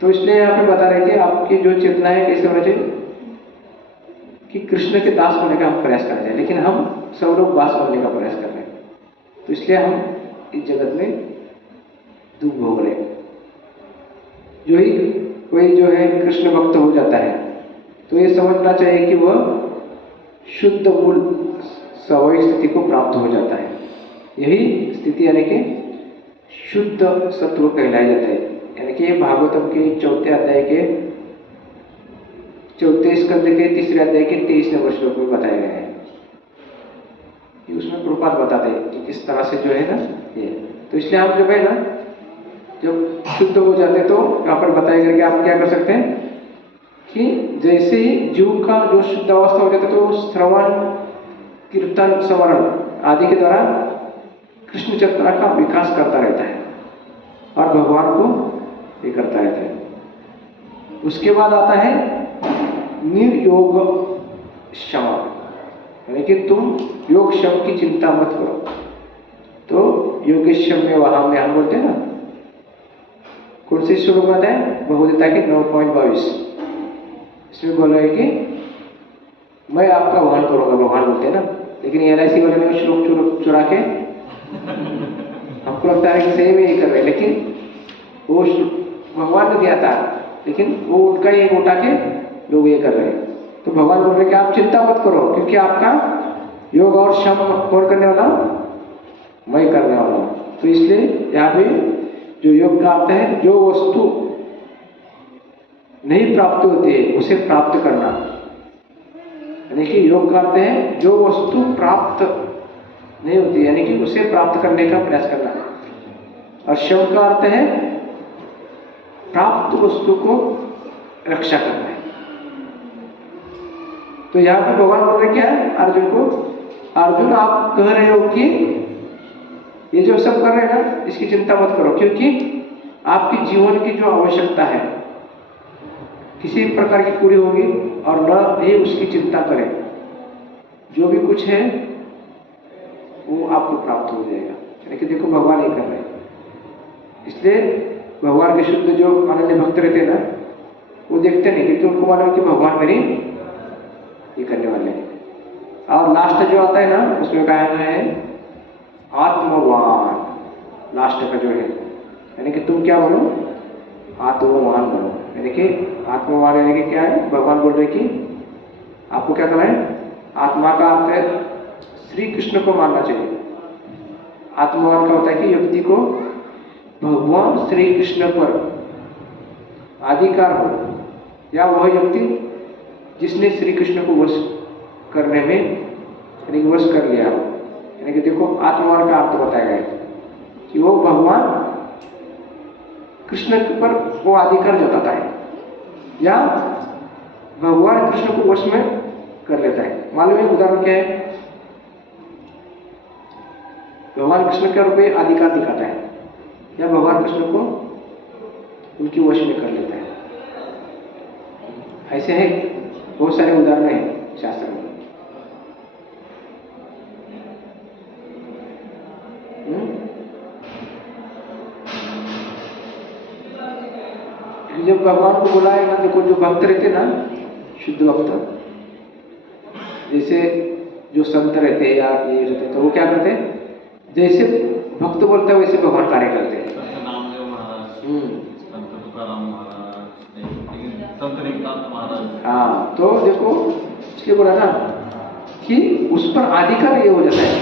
तो इसलिए यहाँ पे बता रहे कि आपकी जो चेतना है कैसे होना चाहिए कि कृष्ण के दास होने का हम प्रयास कर रहे हैं, लेकिन हम सब लोग दास बनने का प्रयास कर रहे हैं। तो इसलिए हम इस जगत में दुख भोग रहे हैं। जो ही कोई जो है कृष्ण भक्त हो जाता है तो ये समझना चाहिए कि वह शुद्ध मूल स्वाभाविक स्थिति को प्राप्त हो जाता है। यही स्थिति यानी कि शुद्ध सत्व कहलाया जाता है। यानी कि भागवतम के 4 अध्याय के 4 स्कंद के 3 अध्याय के 23 नंबर श्लोक में बताया गया है। उसमें प्रभुपाद बताते हैं कि किस तरह से जो है ना ये। तो इसलिए हम जब है ना जब शुद्ध हो जाते तो यहाँ पर बताया गया कि आप क्या कर सकते हैं कि जैसे ही जीव का जो शुद्ध अवस्था हो जाता है तो श्रवण कीर्तन स्मरण आदि के द्वारा कृष्ण चेतना का विकास करता रहता है और भगवान को ये करता रहता है। उसके बाद आता है निर्योग क्षमा, यानी कि तुम योग शम की चिंता मत करो। तो योगेश्वम में वहां में हम बोलते हैं ना, कौन से श्लोक में आता है? भगवद गीता के 9.22 इसमें बोल रहे हैं कि मैं आपका वहन करूंगा, भगवान बोलते हैं ना। लेकिन LIC वाले में श्लोक चुरा के हमको लगता है कि सही में ये कर रहे हैं, लेकिन वो भगवान ने दिया था, लेकिन वो उनका ही उठा के लोग ये कर रहे हैं। तो भगवान बोल रहे हैं कि आप चिंता मत करो, क्योंकि आपका योग और शम कौन करने वाला? मैं करने वाला हूँ। तो इसलिए यहाँ पे जो योग का अर्थ है जो वस्तु नहीं प्राप्त होती है उसे प्राप्त करना, यानी कि योग का अर्थ है जो वस्तु प्राप्त नहीं होती यानी कि उसे प्राप्त करने का प्रयास करना। और शम का अर्थ है प्राप्त वस्तु को रक्षा करना है। तो यहाँ पे भगवान बोल रहे क्या है अर्जुन को, अर्जुन आप कह रहे हो कि ये जो सब कर रहे हैं ना इसकी चिंता मत करो, क्योंकि आपकी जीवन की जो आवश्यकता है किसी प्रकार की पूरी होगी और न ही उसकी चिंता करें। जो भी कुछ है वो आपको प्राप्त हो जाएगा। यानी कि देखो भगवान ये कर रहे हैं। इसलिए भगवान के शुद्ध जो अनन्य भक्त रहते हैं ना वो देखते नहीं, क्योंकि उनको मालूम कि भगवान मेरी ये करने वाले हैं। और लास्ट जो आता है ना उसमें कहा है आत्मवान, लास्ट का जो है, यानी कि तुम क्या बनो? आत्मवान बनो। यानी कि आत्मवान यानी कि क्या है? भगवान बोल रहे कि आपको क्या करना है? आत्मा का अर्थ है श्री कृष्ण को मानना चाहिए। आत्मवान का होता है कि व्यक्ति को भगवान श्री कृष्ण पर अधिकार हो, या वह व्यक्ति जिसने श्री कृष्ण को वश करने में यानी वश कर लिया हो। यानी कि देखो आत्मवान का अर्थ बताया गया है कि वो भगवान कृष्ण पर वो अधिकार जताता है या भगवान कृष्ण को वश में कर लेता है। मालूम है उदाहरण क्या है? भगवान कृष्ण का रूप में अधिकार दिखाता है या भगवान कृष्ण को उनकी वश में कर लेता है। ऐसे है बहुत सारे उदाहरण हैं शास्त्र में। जब भगवान को बुलाए ना, देखो जो भक्त रहते ना, शुद्ध भक्त, जैसे जो संत रहते हैं या ये रहते, तो वो क्या करते हैं, जैसे भक्त बोलता है वैसे भगवान कार्य करते हैं। संत नामदेव महाराज, संत तुकाराम महाराज, संत एकनाथ महाराज। हाँ, तो देखो इसलिए बोला ना कि उस पर अधिकार ये हो जाता है,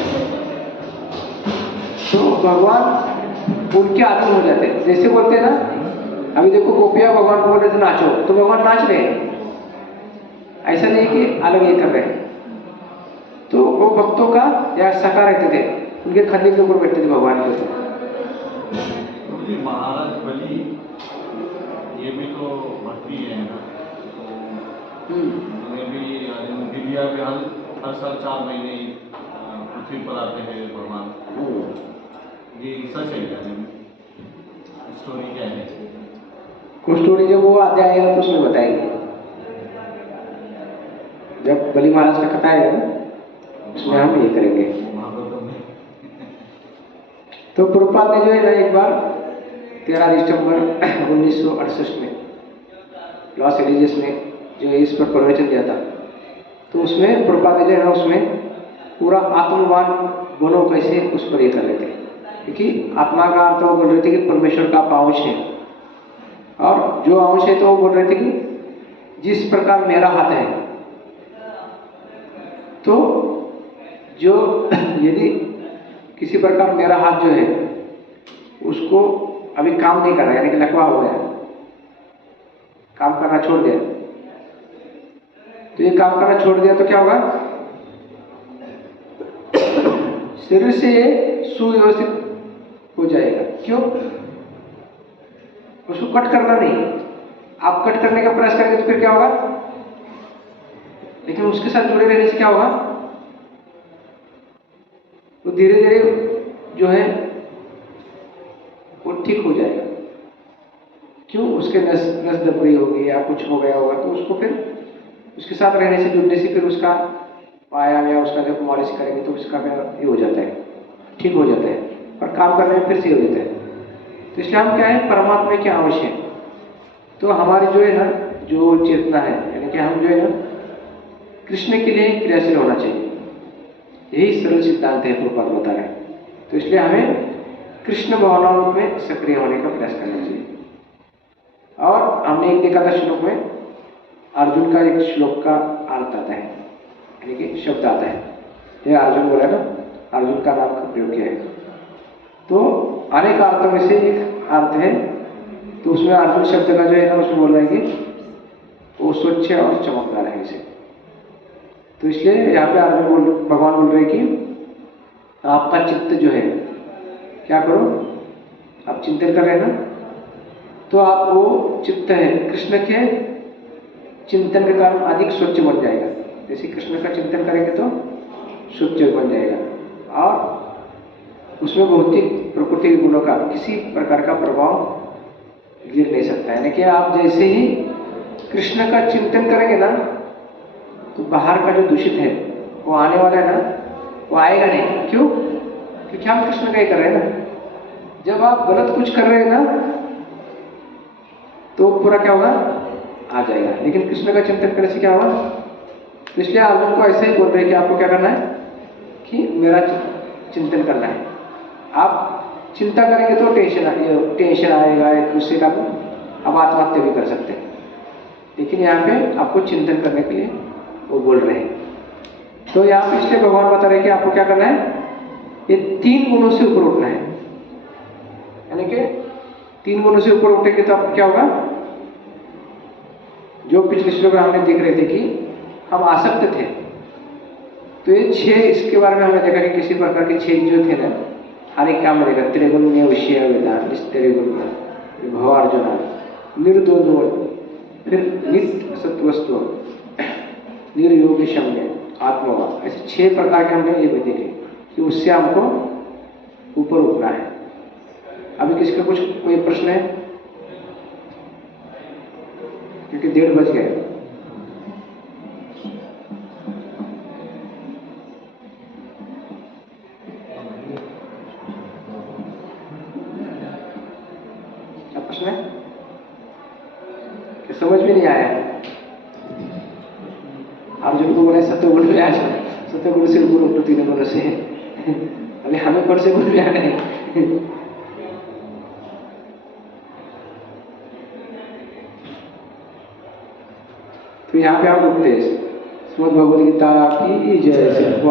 तो भगवान उनके आधीन हो जाते हैं। जैसे बोलते हैं ना, अभी देखो गोपियां भगवान को बोल रहे थे नाचो, तो भगवान नाच रहे हैं, ऐसा नहीं कि अलग ये कर रहे हैं। तो वो भक्तों का या सखा रहते थे, उनके खंडे के ऊपर बैठते थे भगवान के ऊपर। महाराज बलि ये भी तो भक्ति है ना, तो उन्हें भी दिव्या में हर साल 4 महीने पृथ्वी पर आते हैं भगवान। ये सच है क्या? स्टोरी क्या है? कुछ स्टोरी जब वो अध्याय आएगा तो उसमें बताएंगे। जब बलि महाराज का कथा आएगा ना, उसमें हम ये करेंगे। तो प्रभुपाद ने जो है ना, एक बार 13 दिसंबर 1968 में लॉस एंजलिस में जो इस पर प्रवचन दिया था, तो उसमें प्रभुपाद ने जो है ना, उसमें पूरा आत्मवान बनो कैसे उस पर ये कर रहे थे, क्योंकि आत्मा का अर्थ वो बोल रहे थे कि परमेश्वर का अंश है, और जो अंश है तो वो बोल रहे थे कि जिस प्रकार मेरा हाथ है, तो जो यदि किसी प्रकार मेरा हाथ जो है उसको अभी काम नहीं कर रहा है, यानी कि लकवा हो गया, काम करना छोड़ दिया, तो ये काम करना छोड़ दिया तो क्या होगा, शरीर से ये सुव्यवस्थित हो जाएगा। क्यों? उसको कट करना नहीं, आप कट करने का प्रयास करेंगे तो फिर क्या होगा, लेकिन उसके साथ जुड़े रहने से क्या होगा, तो धीरे धीरे जो है वो ठीक हो जाएगा। क्यों? उसके नस दब गई होगी या कुछ हो गया होगा, तो उसको फिर उसके साथ रहने से, जुड़ने से फिर उसका पाया या उसका जब मालिश करेंगे तो उसका ये हो जाता है, ठीक हो जाता है, और काम करने में फिर से हो जाता है। तो इसलिए हम क्या है, परमात्मा के अंश है। तो हमारी जो है ना, जो चेतना है, यानी कि हम जो है ना कृष्ण के लिए क्रियाशील होना चाहिए, यही सरल सिद्धांत है प्रभुपाद बता रहे हैं। तो इसलिए हमें कृष्ण भावनाओं में सक्रिय होने का प्रयास करना चाहिए। और हमने एक देखा था श्लोक में, अर्जुन का एक श्लोक का अर्थ आता है, यानी कि शब्द आता है, ये अर्जुन बोला ना, अर्जुन का नाम का प्रयोग किया है, तो अनेक अर्थों में से एक अर्थ है। तो उसमें अर्जुन शब्द का जो है ना, उसमें बोल रहा है कि वो स्वच्छ और चमकदार है इसे। तो इसलिए यहाँ पे अर्जुन भगवान बोल रहे हैं कि आपका चित्त जो है, क्या करो, आप चिंतन कर रहे हैं ना, तो आप वो चित्त है कृष्ण के चिंतन के कारण अधिक स्वच्छ बन जाएगा। जैसे कृष्ण का चिंतन करेंगे तो स्वच्छ बन जाएगा, और उसमें भौतिक प्रकृति के गुणों का किसी प्रकार का प्रभाव गिर नहीं सकता है। यानी कि आप जैसे ही कृष्ण का चिंतन करेंगे ना, तो बाहर का जो दूषित है वो आने वाला है ना, वो आएगा नहीं। क्यों? क्योंकि हम कृष्ण का ही कर रहे हैं ना। जब आप गलत कुछ कर रहे हैं ना, तो पूरा क्या होगा, आ जाएगा। लेकिन कृष्ण का चिंतन करने से क्या होगा, तो इसलिए अर्जुन को ऐसे ही बोल रहे हैं कि आपको क्या करना है, कि मेरा चिंतन करना है। आप चिंता करेंगे तो टेंशन आएगा, उससे का आप आत्महत्या भी कर सकते हैं। लेकिन यहाँ पे आपको चिंतन करने के लिए वो बोल रहे हैं। तो यहाँ पे इसलिए भगवान बता रहे हैं कि आपको क्या करना है, ये 3 गुणों से ऊपर उठना है। यानी कि 3 गुणों से ऊपर उठेंगे तो आपको क्या होगा, जो पिछले श्लोक में हमने देख रहे थे कि हम आसक्त थे, तो ये 6 इसके बारे में हमने देखा कि किसी प्रकार के 6 जो थे ना, हर एक काम में देखा, त्रिगुण में विषय वेदान, त्रिगुण में भवार्जुना, निर्दोष, फिर नित्य सत्वस्व, निर्योगी शम्य, आत्मवा, ऐसे 6 प्रकार के हमने ये भी देखे कि उससे हमको ऊपर उठना है। अभी किसका कुछ कोई प्रश्न है? क्योंकि 1:30 बज गए। क्या प्रश्न है? कि समझ में नहीं आया है? अर्जुन को बोले सत्य गुरु में आ जाओ, सत्य गुरु से ऊपर उठो 3 गुरु से। अभी हमें कौन से गुरु में आना है? तो यहाँ पे हम रुकते हैं। श्रीमद् भगवद गीता की जय।